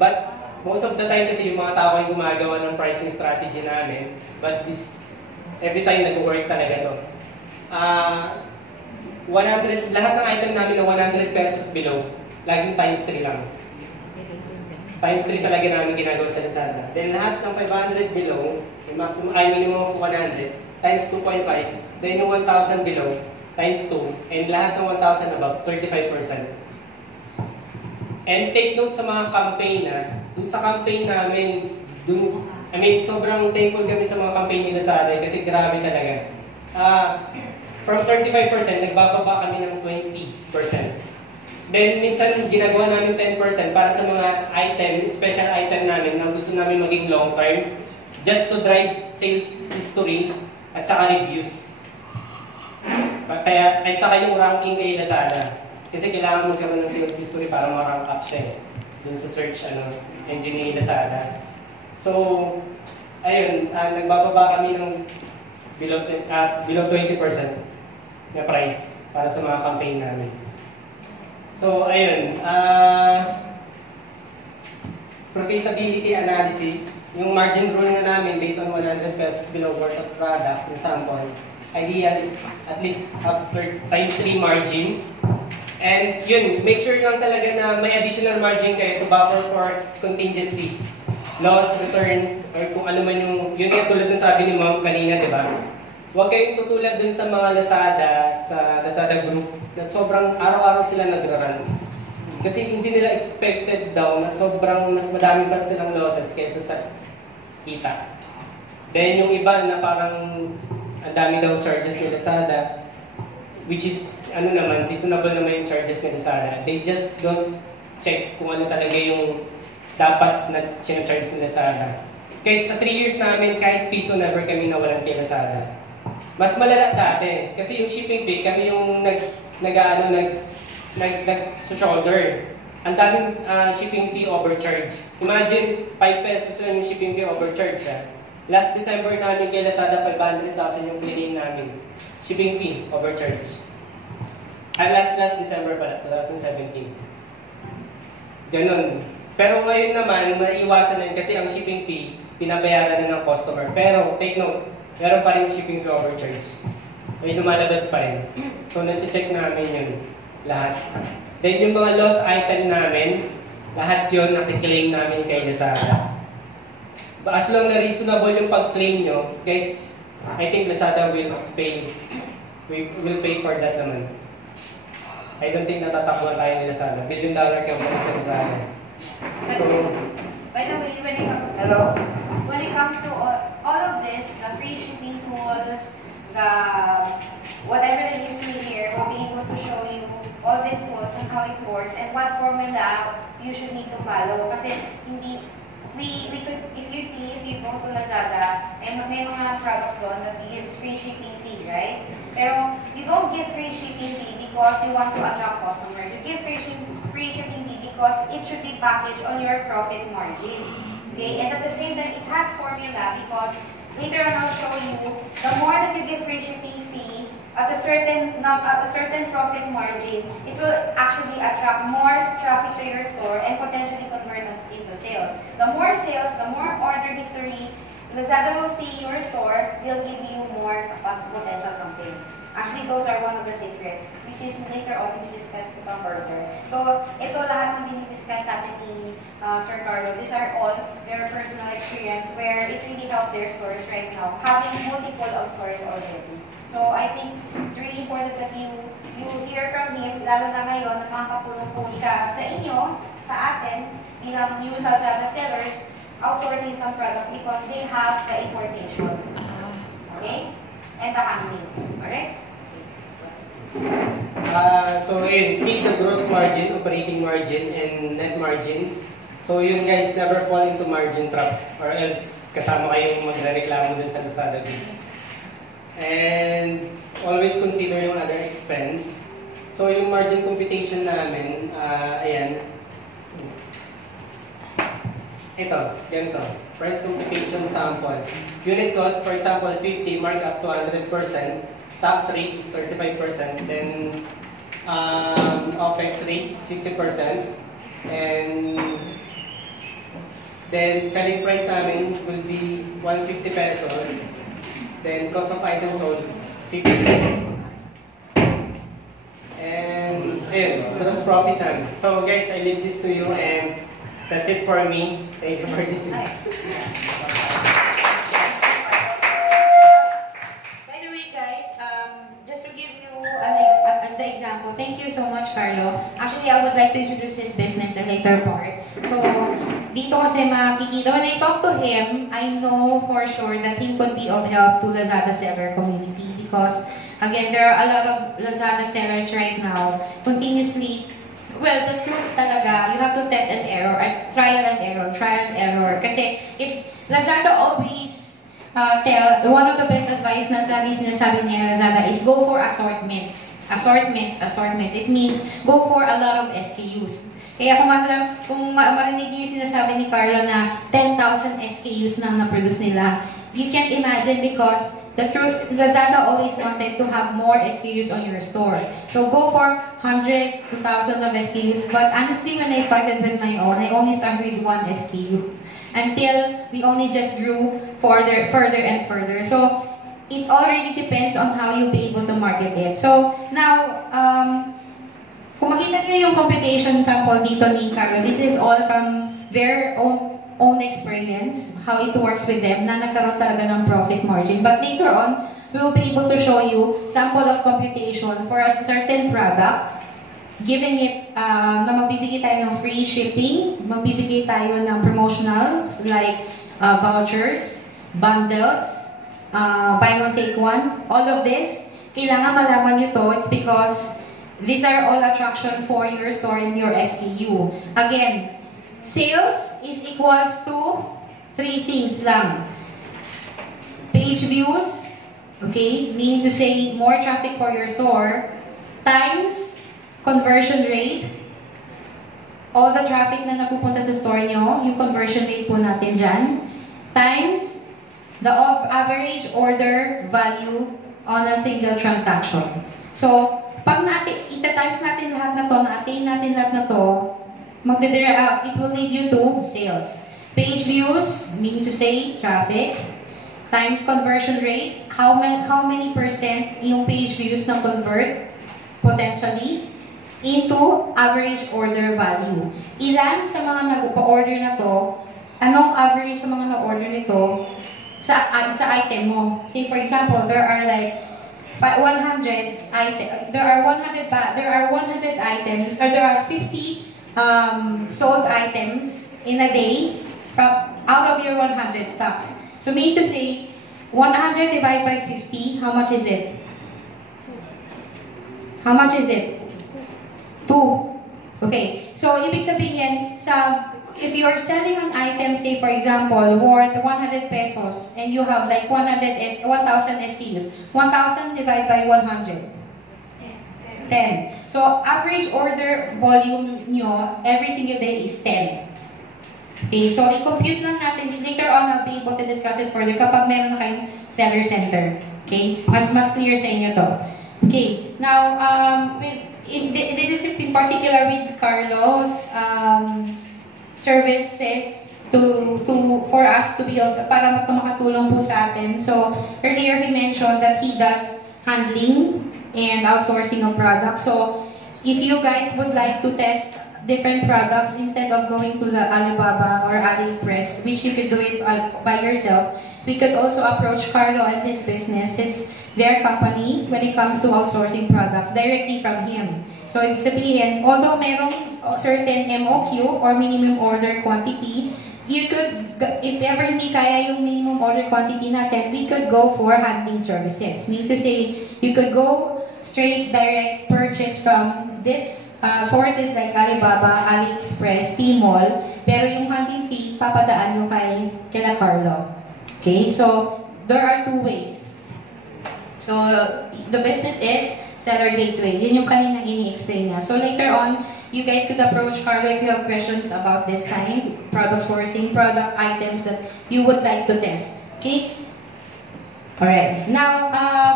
but most of the time kasi yung mga tao yung gumagawa ng pricing strategy namin, but every time nag-work talaga to. 100, lahat ng item namin na 100 pesos below, laging times 3 lang. Times 3 talaga namin ginagawa sa Lazada. Then lahat ng 500 below, yung minimum of 100, times 2.5, then yung 1,000 below, times 2, and lahat ng 1,000 above, 35%. And take note sa mga campaign dun sa campaign namin, sobrang thankful kami sa mga campaign ni Lazada kasi grabe talaga. From 35%, nagbababa kami ng 20%. Then, minsan ginagawa namin 10% para sa mga item, special item namin na gusto namin maging long term, just to drive sales history at saka reviews. At saka yung ranking kay Lazada. Kasi kailangan magkaroon ng sales history para ma-rank up siya dun sa search engine ni Lazada. So, ayun, nagbababa kami ng below 20% na price para sa mga campaign namin. So, ayun, profitability analysis, yung margin rule nga namin based on 100 pesos below worth of product in sample, ideal is at least have times 3 margin. And yun, make sure lang talaga na may additional margin kayo to buffer for contingencies, loss, returns, or kung ano man yun yung tulad ng sabi ni Ma'am kanina, di ba? Huwag kayong tutulad dun sa mga Lazada, sa Lazada group, na sobrang araw-araw sila nagra-run. Kasi hindi nila expected daw na sobrang mas madami pa silang losses kaysa sa kita. Then yung iba na parang ang dami daw charges ni Lazada, which is reasonable naman yung charges ni Lazada. They just don't check kung ano talaga yung dapat na charge ni Lazada. Kaya sa 3 years namin, kahit piso never kami nawalan kay Lazada. Mas malala dati, kasi yung shipping fee, kami yung nag-shoulder. Ang daming shipping fee overcharge. Imagine, 5 pesos lang yung shipping fee overcharge. Last December namin kay Lazada, 500,000 yung claim namin. Shipping fee overcharge. Last December pala, 2017. Ganon. Pero ngayon naman, maiwasan na yun kasi ang shipping fee, pinabayaran na ng customer. Pero, take note, meron pa rin shipping fee overcharge. May lumalabas pa rin. So, nag-check namin yun. Lahat. Then, yung mga lost item namin, lahat yun nakiklaim namin kay Lazada. As long na reasonable yung pag-claim nyo, guys, I think Lazada will pay for that naman. I don't think natatakbuhan tayo ni Lazada. $1 billion company sa Lazada. So, by the way, when it comes to all of this, the free shipping tools, the whatever that you see here, we'll be able to show you all these tools and how it works and what formula you should need to follow. Kasi hindi, we could, if you go to Lazada, may mga products doon that gives free shipping fee, right? Pero you don't give free shipping fee because you want to attract customers. You give free shipping fee because it should be packaged on your profit margin. Okay? And at the same time, it has formula because later on I'll show you, the more that you give free shipping fee at a certain profit margin, it will actually attract more traffic to your store and potentially convert us into sales. The more sales, the more order history Lazada will see your store, they'll give you more potential campaigns. Actually, those are one of the secrets, which is later on we discuss pa further. So, ito lahat ng dinidiscuss sa atin ni Sir Carlo, these are all their personal experience where it really helped their stores right now, having multiple of stores already. So, I think it's really important that you hear from him, lalo na ngayon na makakapulong po siya sa inyo, sa atin, bilang new LAZADA sellers, outsourcing some products because they have the importation. Okay? And the handling. Alright? So yun, see the gross margin, operating margin, and net margin. So yun guys, never fall into margin trap or else kasama kayong magreklamo dun sa LAZADA. And always consider yung other expense. So yung margin computation namin, ayan. Ito, ganito. Price computation sample. Unit cost, for example, 50, markup to 100%. Tax rate is 35%. Then, OPEX rate, 50%. And then, selling price namin will be 150 pesos. Then, cost of items sold, 50. And, ayun, gross profit namin. So, guys, I leave this to you and that's it for me. Thank you for listening. By the way, guys, just to give you the example, thank you so much, Carlo. Actually, I would like to introduce his business in later part. So, dito kasi makikita, when I talk to him, I know for sure that he could be of help to LAZADA seller community because, again, there are a lot of LAZADA sellers right now continuously. Well, the truth talaga, you have to test and error, trial and error. Kasi LAZADA always tell, one of the best advice na sinasabi niya LAZADA is go for assortments. It means go for a lot of SKUs. Kaya kung marinig niyo yung sinasabi ni Carlo na 10,000 SKUs na na-produce nila, you can't imagine because the truth, LAZADA always wanted to have more SKUs on your store. So go for hundreds to thousands of SKUs. But honestly, when I started with my own, I only started with one SKU. Until we only just grew further and further. So it already depends on how you'll be able to market it. So now, kung makita nyo yung computation sample dito ni Carlo, this is all from their own experience, how it works with them, na nagkaroon talaga ng profit margin. But later on, we will be able to show you sample of computation for a certain product, giving it, na magbibigay tayo ng free shipping, magbibigay tayo ng promotionals like vouchers, bundles, buy one take one. All of this, kailangan malaman nyo to. It's because these are all attraction for your store and your SKU. Again, sales is equals to 3 things lang. Page views, okay, meaning to say more traffic for your store, times conversion rate, all the traffic na napupunta sa store nyo, yung conversion rate po natin dyan, times the average order value on a single transaction. So, pag ita-times natin lahat na to, na-attain natin lahat na to, it will lead you to sales. Page views, meaning to say traffic, times conversion rate, how many percent yung page views na convert potentially into average order value. Ilan sa mga nag-order na to, anong average sa mga nag-order nito sa item mo? Say for example, there are like 100 items, there are 100 items, or there are 50 sold items in a day from out of your 100 stocks. So meaning to say, 100 divided by 50, how much is it? How much is it? 2. Okay. So ibig sabihin, if you are selling an item, say for example, worth 100 pesos, and you have like 1,000 SKUs, 1,000 divided by 100. 10. So, average order volume nyo every single day is 10. Okay, so i-compute lang natin. Later on, I'll be able to discuss it further kapag meron na kayong seller center. Okay, mas clear sa inyo to. Okay, now, this is in particular with Carlos services for us to be para makatulong po sa atin. So earlier he mentioned that he does handling and outsourcing of products. So if you guys would like to test different products instead of going to the Alibaba or AliExpress, which you could do it by yourself, we could also approach Carlo and his business, their company, when it comes to outsourcing products directly from him. So ibig sabihin, although merong certain MOQ or minimum order quantity, you could, if ever hindi kaya yung minimum order quantity natin, we could go for handling services. Meaning to say, you could go straight direct purchase from this sources like Alibaba, AliExpress, Tmall, pero yung handling fee, papadaan nyo kila Carlo. Okay, so there are two ways. So the business is seller gateway. Yun yung kanina ini-explain niya. So later on, you guys could approach Carlo if you have questions about this kind, product sourcing, product items that you would like to test. Okay? Alright. Now,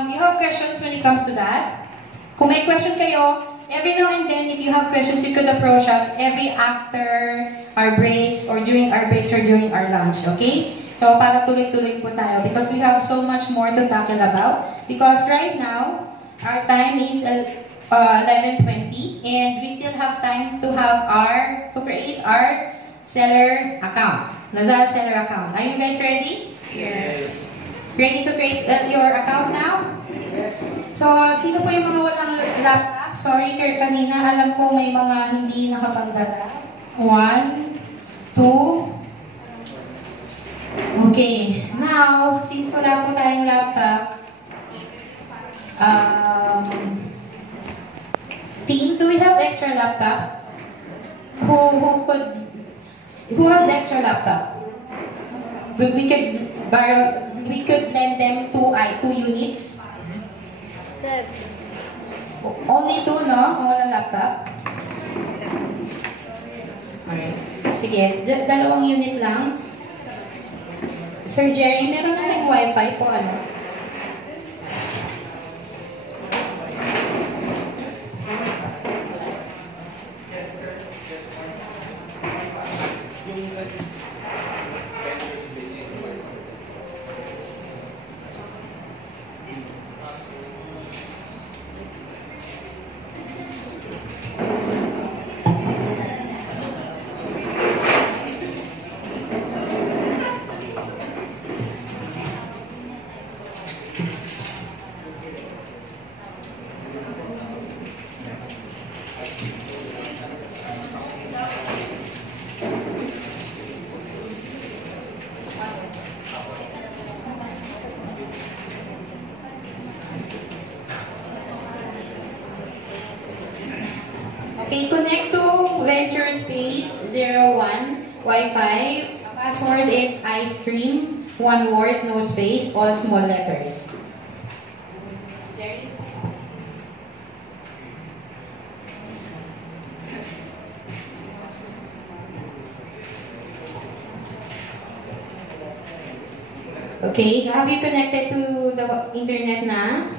you have questions when it comes to that. Kung may question kayo, every now and then, if you have questions, you could approach us every after our breaks or during our breaks or during our lunch. Okay? So, para tuloy-tuloy po tayo because we have so much more to tackle about. Because right now, our time is 11:20 and we still have time to create our seller account. LAZADA seller account. Are you guys ready? Yes. Ready to create your account now? Yes. So, sino po yung mga walang laptop? Sorry, kanina alam ko may mga hindi nakapagdala. 1, 2. Okay. Now, since wala po tayong laptop, team, do we have extra laptops? Who has extra laptop? We could lend them two units. Sir. Only 2, no? Ang walang laptop? Alright. Sige, dalawang unit lang. Sir Jerry, meron natin wifi po, ano? Okay, connect to Venture Space 01 Wi-Fi. Password is ice cream. One word, no space, all small letters. Jerry? Okay, have you connected to the internet na?